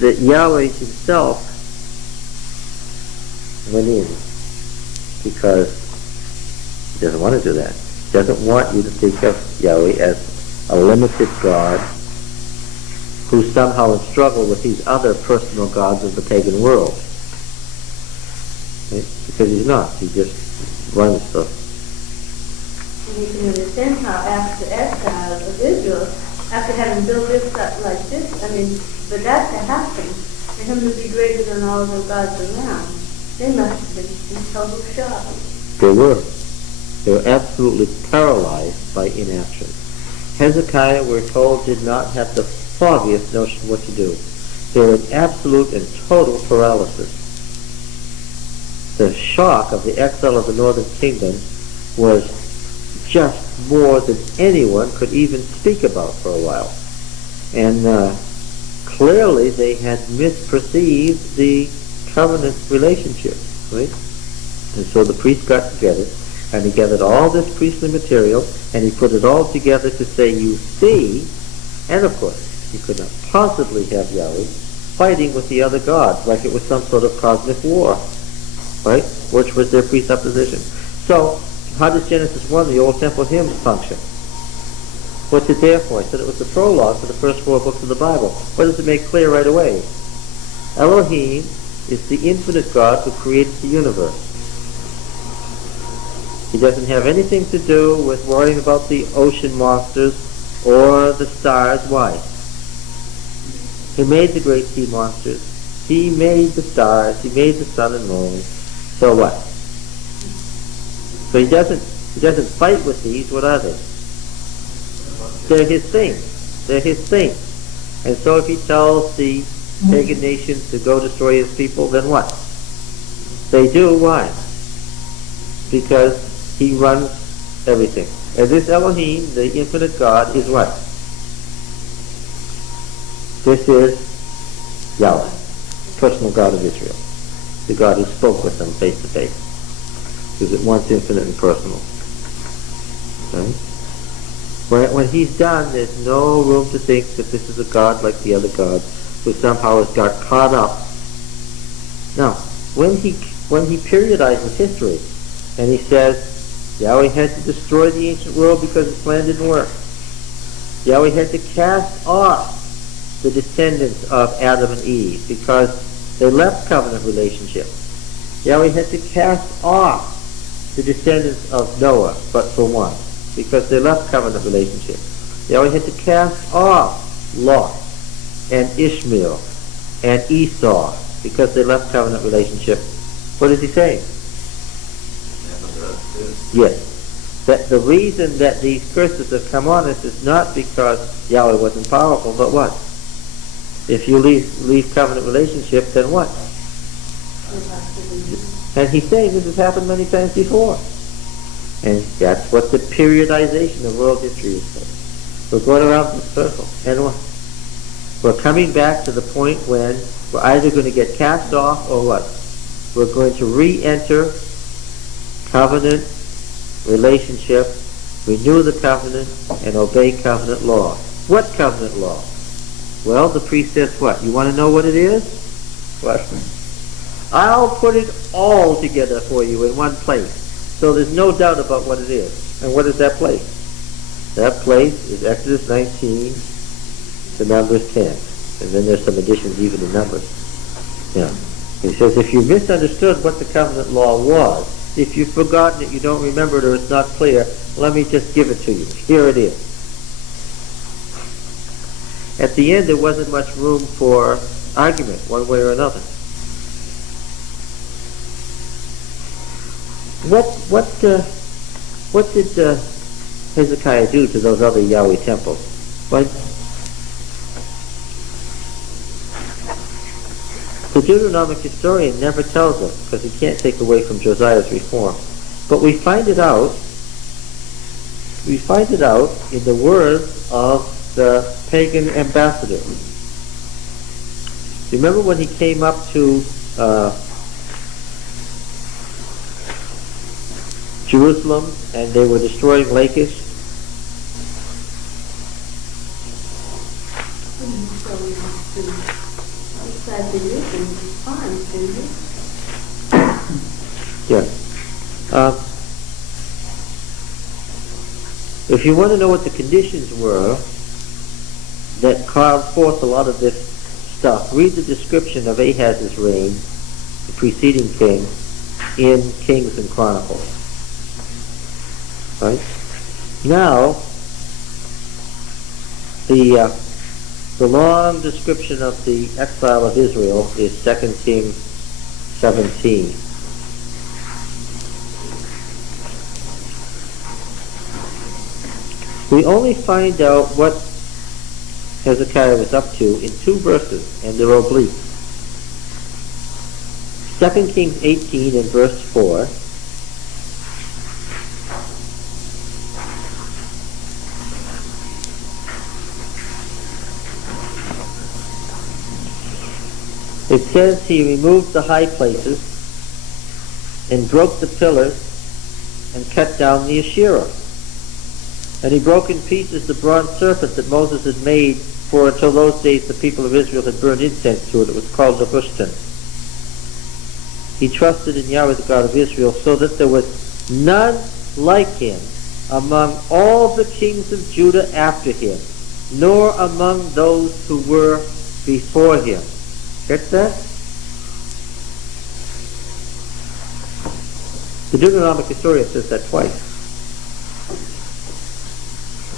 That Yahweh himself went in, because he doesn't want to do that. He doesn't want you to think of Yahweh as a limited God who's somehow in struggle with these other personal gods of the pagan world. Right? Because he's not. He just runs stuff. And you can understand how after the exile of Israel, after having built this up like this, for that to happen, for him to be greater than all the gods around, they must have been in total shock. They were. They were absolutely paralyzed by inaction. Hezekiah, we're told, did not have the foggiest notion what to do. They were in absolute and total paralysis. The shock of the exile of the northern kingdom was just more than anyone could even speak about for a while. And clearly they had misperceived the covenant relationship, right? And so the priest got together, and he gathered all this priestly material, and he put it all together to say, you see, and of course, he could not possibly have Yahweh fighting with the other gods, like it was some sort of cosmic war, right? Which was their presupposition. So, how does Genesis 1, the Old Temple hymns, function? What's it there for? I said it was the prologue for the first 4 books of the Bible. What does it make clear right away? Elohim is the infinite God who creates the universe. He doesn't have anything to do with worrying about the ocean monsters or the stars. Why? He made the great sea monsters. He made the stars. He made the sun and moon. So what? So he doesn't fight with these. What are they? They're his things. They're his things. And so if he tells the pagan nations to go destroy his people, then what? They do. Why? Because he runs everything. And this Elohim, the infinite God, is what? This is Yahweh, personal God of Israel. The God who spoke with them face to face. Is at once infinite and personal. Right? When he's done, there's no room to think that this is a God like the other gods who somehow has got caught up. Now, when he periodizes history and he says Yahweh had to destroy the ancient world because his plan didn't work. Yahweh had to cast off the descendants of Adam and Eve because they left covenant relationship. Yahweh had to cast off the descendants of Noah, but for one, because they left covenant relationship. Yahweh had to cast off Lot and Ishmael and Esau because they left covenant relationship. What does he say? Yes. That the reason that these curses have come on us is not because Yahweh wasn't powerful, but what? If you leave covenant relationship, then what? And he's saying this has happened many times before. And that's what the periodization of world history is for. We're going around in a circle. And what? We're coming back to the point when we're either going to get cast off or what? We're going to re-enter covenant relationship, renew the covenant, and obey covenant law. What covenant law? Well, the priest says what? You want to know what it is? What? I'll put it all together for you in one place. So there's no doubt about what it is. And what is that place? That place is Exodus 19 to Numbers 10. And then there's some additions even in Numbers. Yeah. He says, if you misunderstood what the covenant law was, if you've forgotten it, you don't remember it, or it's not clear, let me just give it to you. Here it is. At the end, there wasn't much room for argument, one way or another. What did Hezekiah do to those other Yahweh temples? The Deuteronomic historian never tells us, because he can't take away from Josiah's reform. But we find it out We find it out in the words of the pagan ambassador. Remember when he came up to Jerusalem and they were destroying Lachish? So we have to decide the use and respond, didn't we? Yes. If you want to know what the conditions were that called forth a lot of this stuff, read the description of Ahaz's reign, the preceding king, in Kings and Chronicles. Right? Now, the long description of the exile of Israel is 2 Kings 17. We only find out what Hezekiah was up to in 2 verses, and they're oblique. 2 Kings 18 and verse 4. It says he removed the high places and broke the pillars and cut down the Asherah. And he broke in pieces the bronze serpent that Moses had made, for until those days the people of Israel had burned incense to it. It was called Nehushtan. He trusted in Yahweh, the God of Israel, so that there was none like him among all the kings of Judah after him, nor among those who were before him. Get that? The Deuteronomic historian says that twice.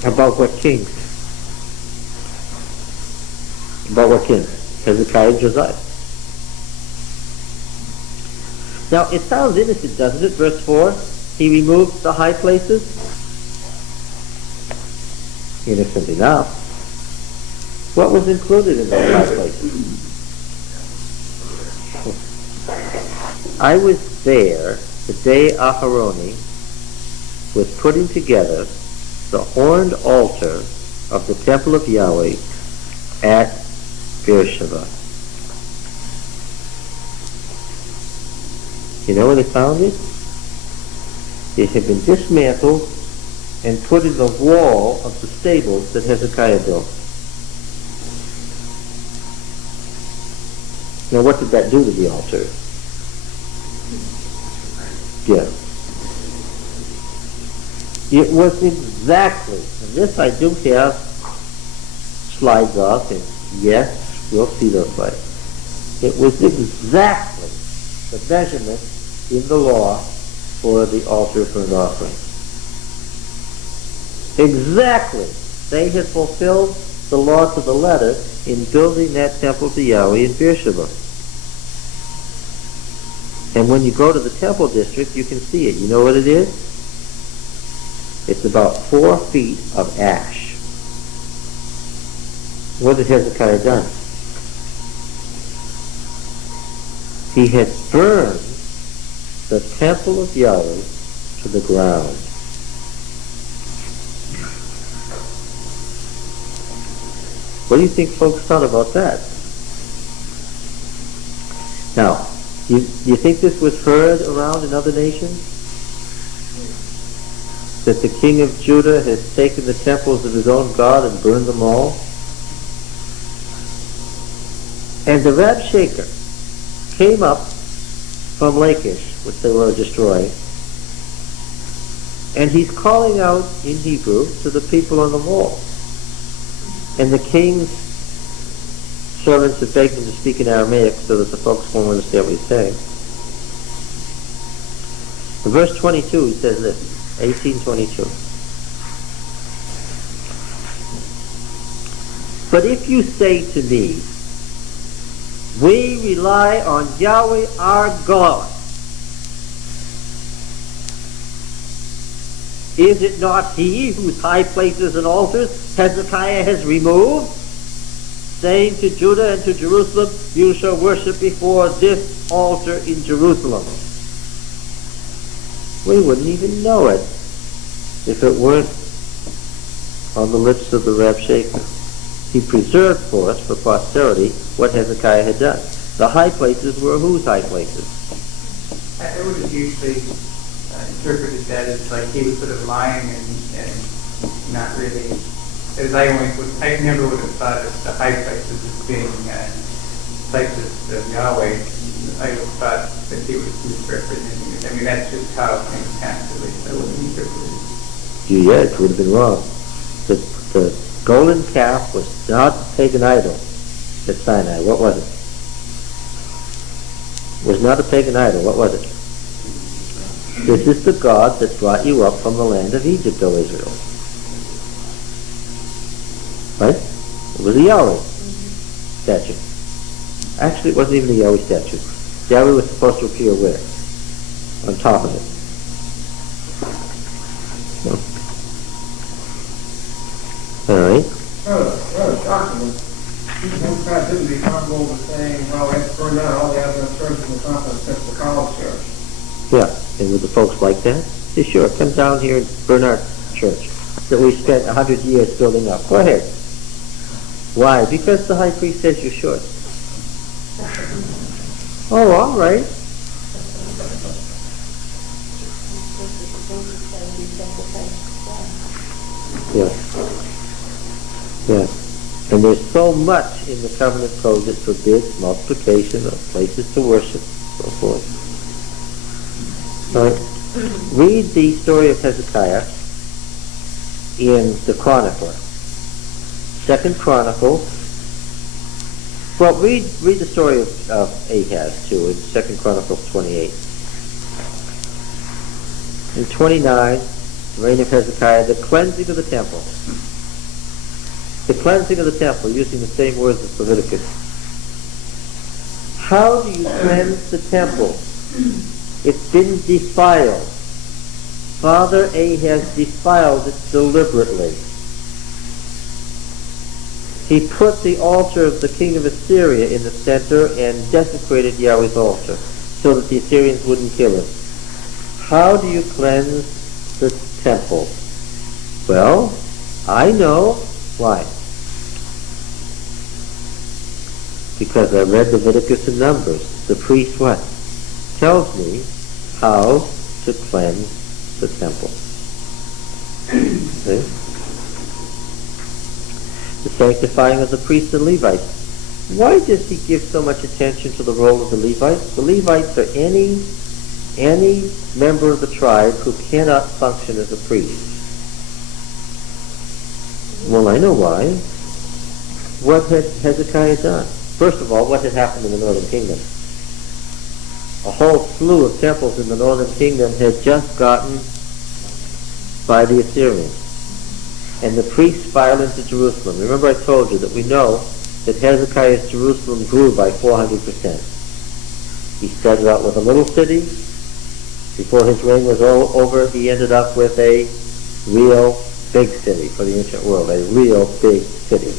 About what kings? About what kings? Hezekiah and Josiah. Now, it sounds innocent, doesn't it? Verse 4, he removed the high places. Innocent enough. What was included in those high places? I was there the day Aharoni was putting together the horned altar of the temple of Yahweh at Beersheba. You know where they found it? It had been dismantled and put in the wall of the stables that Hezekiah built. Now what did that do to the altar? Yeah. It was exactly, and this I do have slides off, and yes, we'll see those slides. It was exactly the measurement in the law for the altar of burnt offering. Exactly. They had fulfilled the law to the letter in building that temple to Yahweh in Beersheba. And when you go to the temple district, you can see it. You know what it is? It's about 4 feet of ash. What had Hezekiah done? He had burned the temple of Yahweh to the ground. What do you think folks thought about that? Now, you think this was heard around in other nations? That the king of Judah has taken the temples of his own God and burned them all? And the Rabshakeh came up from Lachish, which they were destroying, and he's calling out in Hebrew to the people on the wall. And the king's servants have begged him to speak in Aramaic so that the folks won't understand what he's saying. In verse 22 he says this, 18:22. But if you say to me, we rely on Yahweh our God, is it not he whose high places and altars Hezekiah has removed, saying to Judah and to Jerusalem, you shall worship before this altar in Jerusalem? We wouldn't even know it if it weren't on the lips of the Rabshakeh. He preserved for us, for posterity, what Hezekiah had done. The high places were whose high places? I would have usually interpreted that as like he was sort of lying and not really. As I never would have thought of the high places as being places of Yahweh. I would have thought that he was misrepresenting it. I mean, that's just how things happen. At least I would have interpreted it. Yeah, it would have been wrong. The golden calf was not a pagan idol at Sinai. What was it? It was not a pagan idol. What was it? This is the God that brought you up from the land of Egypt, O Israel. Right? It was a Yahweh statue. Actually, it wasn't even a Yahweh statue. Yahweh was supposed to appear where? On top of it. So. All right. Rather shocking. Hezekiah didn't be comfortable with saying, well, let's burn down all the Adventist churches in the continent except the college church. Yeah, and would the folks like that? Say, sure, come down here and burn our church that we spent 100 years building up. Go ahead. Why? Because the high priest says you should. Oh, all right. Yeah. Yeah. And there's so much in the covenant code that forbids multiplication of places to worship, so forth. All right. Read the story of Hezekiah in the Chronicler. 2nd Chronicles. Well, read the story of Ahaz too in 2nd Chronicles 28. In 29, the reign of Hezekiah, the cleansing of the temple. The cleansing of the temple, using the same words as Leviticus. How do you cleanse the temple? It's been defiled. Father Ahaz defiled it deliberately. He put the altar of the king of Assyria in the center and desecrated Yahweh's altar so that the Assyrians wouldn't kill him. How do you cleanse the temple? Well, I know. Why? Because I read Leviticus and Numbers. The priest what? Tells me how to cleanse the temple. See? The sanctifying of the priests and Levites. Why does he give so much attention to the role of the Levites? The Levites are any member of the tribe who cannot function as a priest. Well, I know why. What had Hezekiah done? First of all, what had happened in the northern kingdom? A whole slew of temples in the northern kingdom had just gotten by the Assyrians. And the priests filed into Jerusalem. Remember I told you that we know that Hezekiah's Jerusalem grew by 400%. He started out with a little city. Before his reign was all over, he ended up with a real big city for the ancient world, a real big city.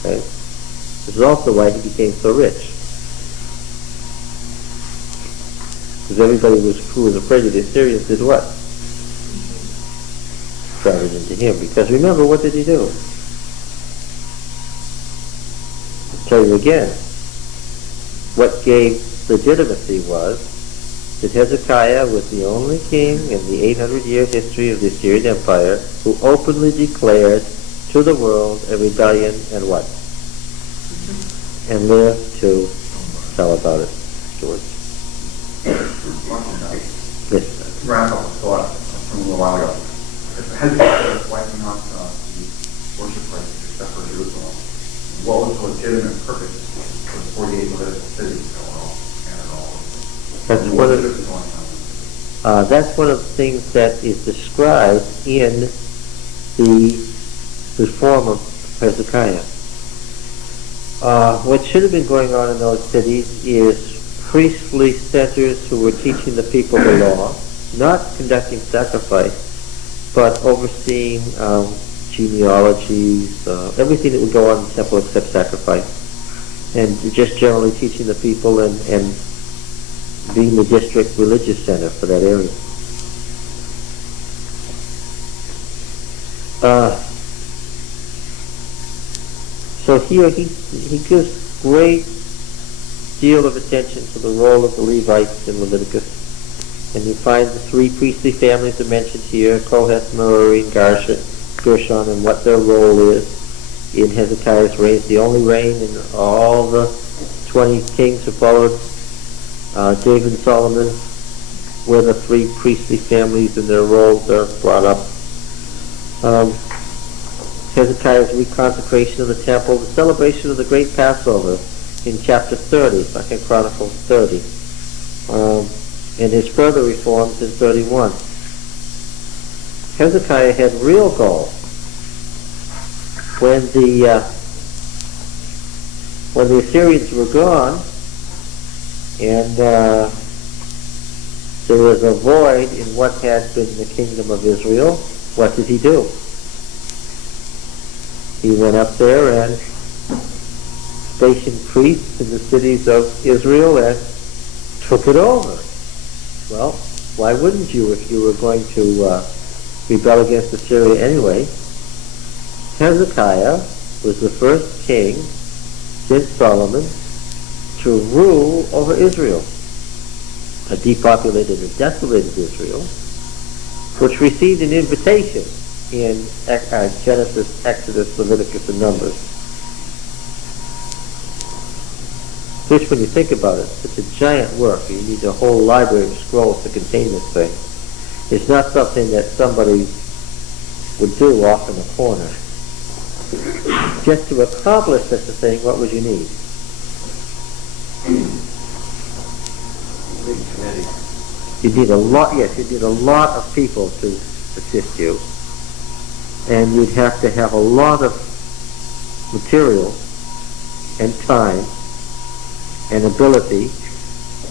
Okay? This is also why he became so rich. Because everybody who was afraid of the Assyrians did what? Crowded into him. Because remember, what did he do? I'll tell you again. What gave legitimacy was that Hezekiah was the only king in the 800-year history of the Assyrian Empire who openly declared to the world a rebellion and what? And lived to tell about it afterwards. Yes. Wrap up a thought from a little while ago. If Hezekiah was wiping out the worship places except for Jerusalem, what was the legitimate purpose for the 48 Levitical cities going on and all? That's one of the things that is described in the Reform of Hezekiah. What should have been going on in those cities is priestly centers who were teaching the people the law, not conducting sacrifice, but overseeing genealogies, everything that would go on in the temple except sacrifice, and just generally teaching the people and being the district religious center for that area. So here he gives great deal of attention to the role of the Levites in Leviticus. And you find the three priestly families are mentioned here, Kohath, Merari, and Gershon, and what their role is in Hezekiah's reign. It's the only reign in all the 20 kings who followed David and Solomon, where the three priestly families and their roles are brought up. Hezekiah's reconsecration of the temple, the celebration of the great Passover in chapter 30, 2 Chronicles 30, and his further reforms in 31. Hezekiah had real goals. When the Assyrians were gone, and there was a void in what had been the kingdom of Israel, what did he do? He went up there and stationed priests in the cities of Israel and took it over. Well, why wouldn't you if you were going to rebel against Assyria anyway? Hezekiah was the first king since Solomon to rule over Israel, a depopulated and desolated Israel, which received an invitation in Genesis, Exodus, Leviticus, and Numbers. Which, when you think about it, it's a giant work. You need a whole library of scrolls to contain this thing. It's not something that somebody would do off in a corner. Just to accomplish such a thing, what would you need? You'd need a lot, yes, you'd need a lot of people to assist you. And you'd have to have a lot of material and time and ability,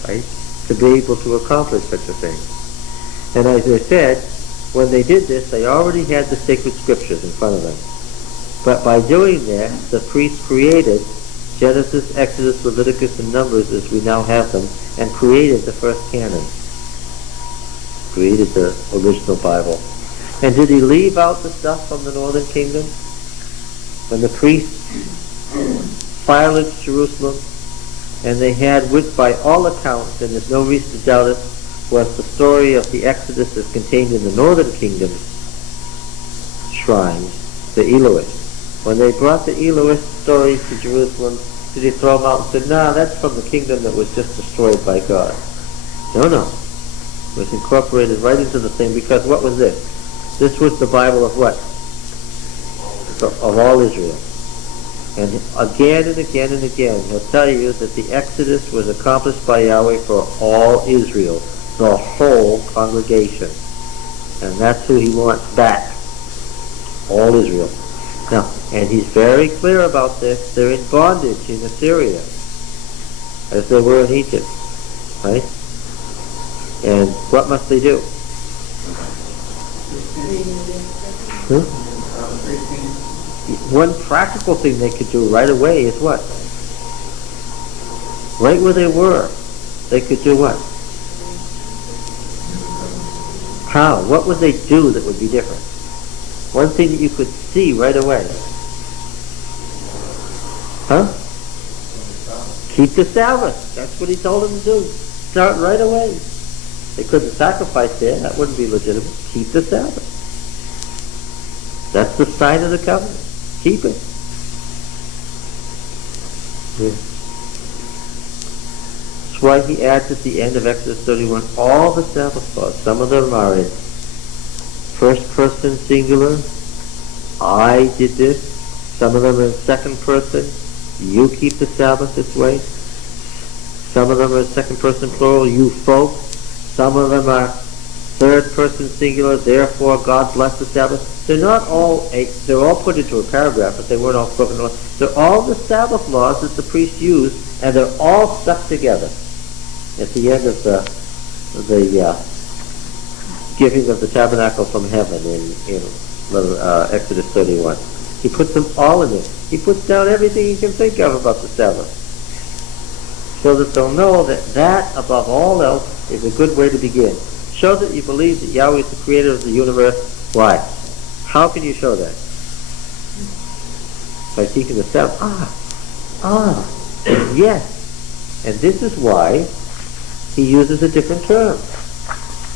right, to be able to accomplish such a thing. And as I said, when they did this, they already had the sacred scriptures in front of them. But by doing that, the priests created Genesis, Exodus, Leviticus, and Numbers as we now have them, and created the first canon. Created the original Bible. And did he leave out the stuff from the northern kingdom? When the priests pillaged Jerusalem, and they had, which by all accounts, and there's no reason to doubt it, was the story of the Exodus as contained in the northern kingdom shrines, the Elohists. When they brought the Elohist stories to Jerusalem, did he throw them out and say, "Nah, that's from the kingdom that was just destroyed by God"? No. It was incorporated right into the thing, because what was this? This was the Bible of what? Of all Israel. And again and again and again, he'll tell you that the Exodus was accomplished by Yahweh for all Israel, the whole congregation. And that's who he wants back. All Israel. Now, and he's very clear about this. They're in bondage in Assyria, as they were in Egypt. Right? And what must they do? One practical thing they could do right away is what? Right where they were, they could do what? How? What would they do that would be different? One thing that you could see right away. Huh? Keep the Sabbath. That's what he told them to do. Start right away. They couldn't sacrifice there. That wouldn't be legitimate. Keep the Sabbath. That's the sign of the covenant. Keep it. Yeah. That's why he adds at the end of Exodus 31 all the Sabbath laws. Some of them are in first person singular. I did this. Some of them are in second person. You keep the Sabbath this way. Some of them are in second person plural. You folk. Some of them are third person singular. Therefore, God bless the Sabbath. They're not all. They're all put into a paragraph, but they weren't all spoken laws. They're all the Sabbath laws that the priests used, and they're all stuck together at the end of the giving of the tabernacle from heaven in Exodus 31. He puts them all in there. He puts down everything you can think of about the Sabbath, so that they'll know that above all else is a good way to begin. Show that you believe that Yahweh is the creator of the universe. Why? How can you show that? by seeking the Sabbath. Yes. And this is why he uses a different term.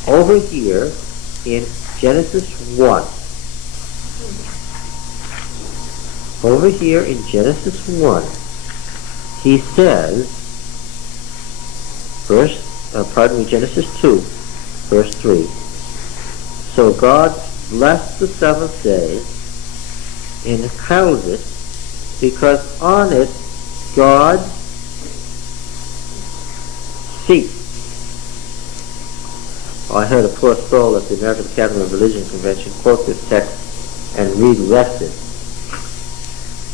Over here in Genesis 1. Over here in Genesis 1, he says, Genesis 2, verse 3. So God blessed the seventh day and held it, because on it God ceased. I heard a poor soul at the American Academy of Religion Convention quote this text and read rested.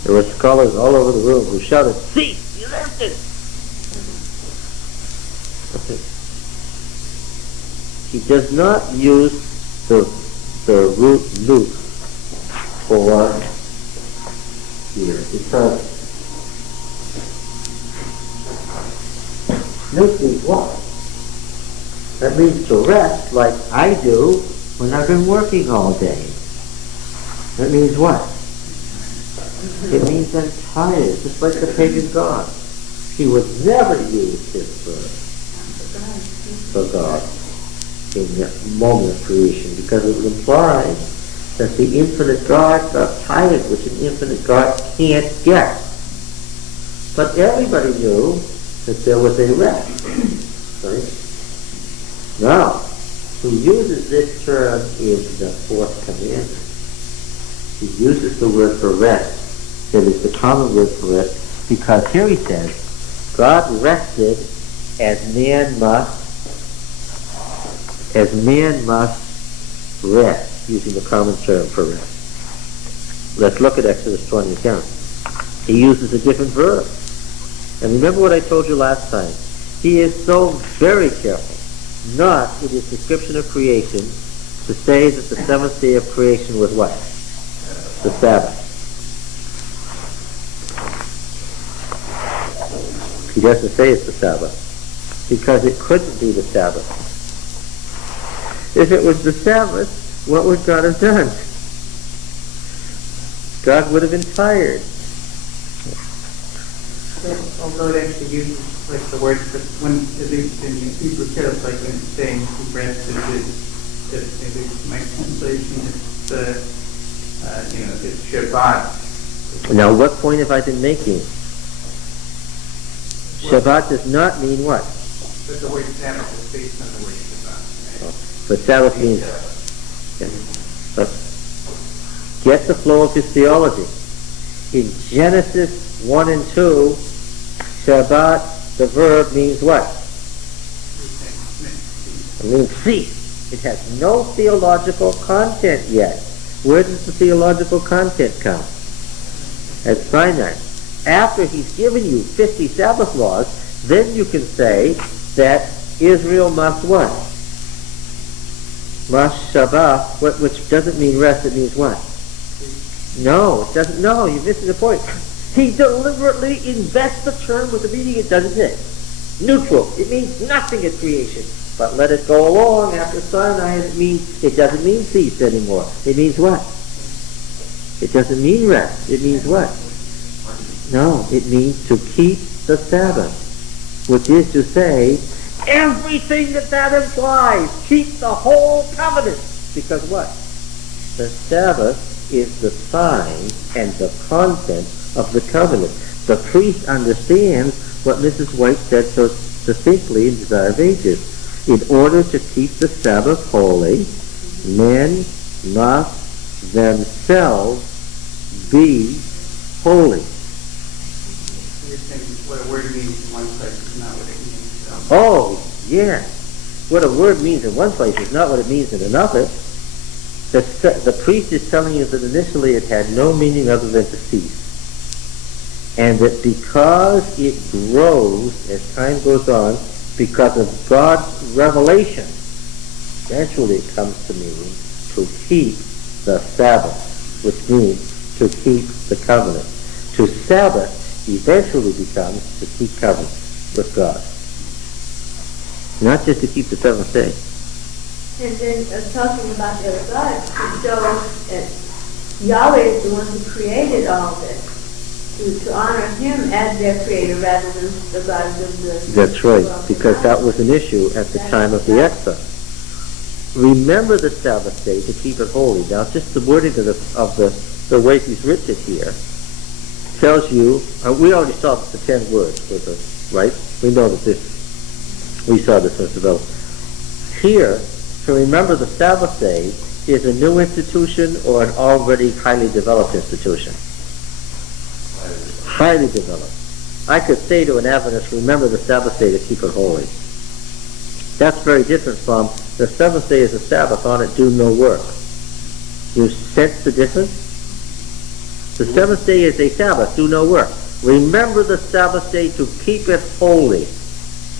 There were scholars all over the room who shouted, "Cease! You rested!" He does not use the root loop for here, because loop means what? That means to rest like I do when I've been working all day. That means what? It means I'm tired, just like the pagan god. He would never use this verb for God in the moment of creation, because it would imply that the infinite God got tired, which an infinite God can't get. But everybody knew that there was a rest. Right? Now, he uses this term in the fourth commandment. He uses the word for rest, that is the common word for rest, because here he says, God rested as man must rest, using the common term for rest. Let's look at Exodus 20 again. He uses a different verb. And remember what I told you last time. He is so very careful not in his description of creation to say that the seventh day of creation was what? The Sabbath. He doesn't say it's the Sabbath, because it couldn't be the Sabbath. If it was the Sabbath, what would God have done? God would have been tired. Although it actually uses like the word for when, at least in Hebrew text, like when it's saying he rested, maybe my translation is it's Shabbat. Now, what point have I been making? Shabbat does not mean what? But the word Sabbath is based on the word Shabbat. Right? But Sabbath means... But get the flow of his theology. In Genesis 1 and 2, Shabbat, the verb, means what? It means cease. It has no theological content yet. Where does the theological content come? At Sinai. After he's given you 50 Sabbath laws, then you can say that Israel must what? Must Shabbat, which doesn't mean rest, it means what? No, it doesn't. No, you're missing the point. He deliberately invests the term with the meaning it doesn't mean. Neutral. It means nothing at creation. But let it go along after Sinai, it doesn't mean cease anymore. It means what? It doesn't mean rest. It means what? No, it means to keep the Sabbath, which is to say, everything that implies. Keep the whole covenant. Because what? The Sabbath is the sign and the content of the covenant. The priest understands what Mrs. White said so succinctly in Desire of Ages. In order to keep the Sabbath holy, men must themselves be holy. You're saying what a word means in one place is not what it means in another. Oh, yes. What a word means in one place is not what it means in another. The priest is telling you that initially it had no meaning other than to cease. And that because it grows as time goes on, because of God's revelation, eventually it comes to mean to keep the Sabbath, which means to keep the covenant. To Sabbath eventually becomes to keep covenant with God. Not just to keep the seventh day. And then talking about the other God, to show that Yahweh is the one who created all this. to honor him as their creator rather than the gods of the... That's right, because that was an issue at the time of the exile. Remember the Sabbath day to keep it holy. Now, just the wording of the way he's written it here tells you, we already saw the 10 words, right? We know that we saw this first of all. Here, to remember the Sabbath day is a new institution or an already highly developed institution? Highly developed. I could say to an Adventist, remember the Sabbath day to keep it holy. That's very different from the seventh day is a Sabbath, on it do no work. You sense the difference? The seventh day is a Sabbath, do no work. Remember the Sabbath day to keep it holy.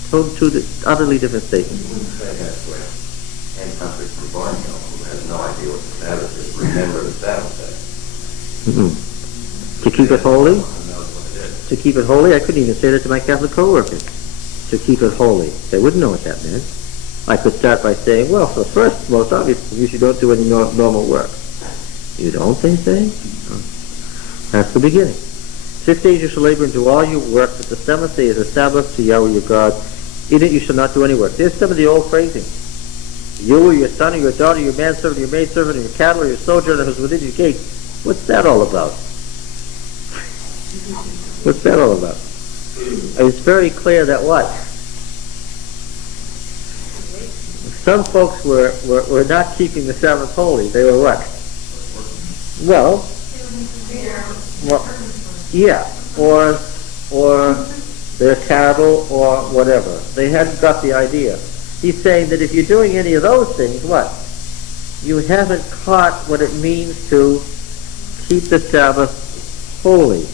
Two utterly different statements. You wouldn't say that way. And country from Barnhill, who has no idea what the Sabbath is, remember the Sabbath day. To keep it holy? No one knows what it is. To keep it holy? I couldn't even say that to my Catholic co-workers. To keep it holy. They wouldn't know what that meant. I could start by saying, well, for the first, most obvious, you don't do any normal work. You don't, they say? That's the beginning. 6 days you shall labor and do all your work, but the seventh day is a Sabbath to Yahweh your God. In it you shall not do any work. There's some of the old phrasing. You or your son or your daughter, your manservant, your maidservant, or your cattle, or your sojourner who's within your gate. What's that all about? What's that all about? It's very clear that what? Some folks were not keeping the Sabbath holy. They were what? Well, yeah, or their cattle or whatever. They hadn't got the idea. He's saying that if you're doing any of those things, what? You haven't caught what it means to keep the Sabbath holy.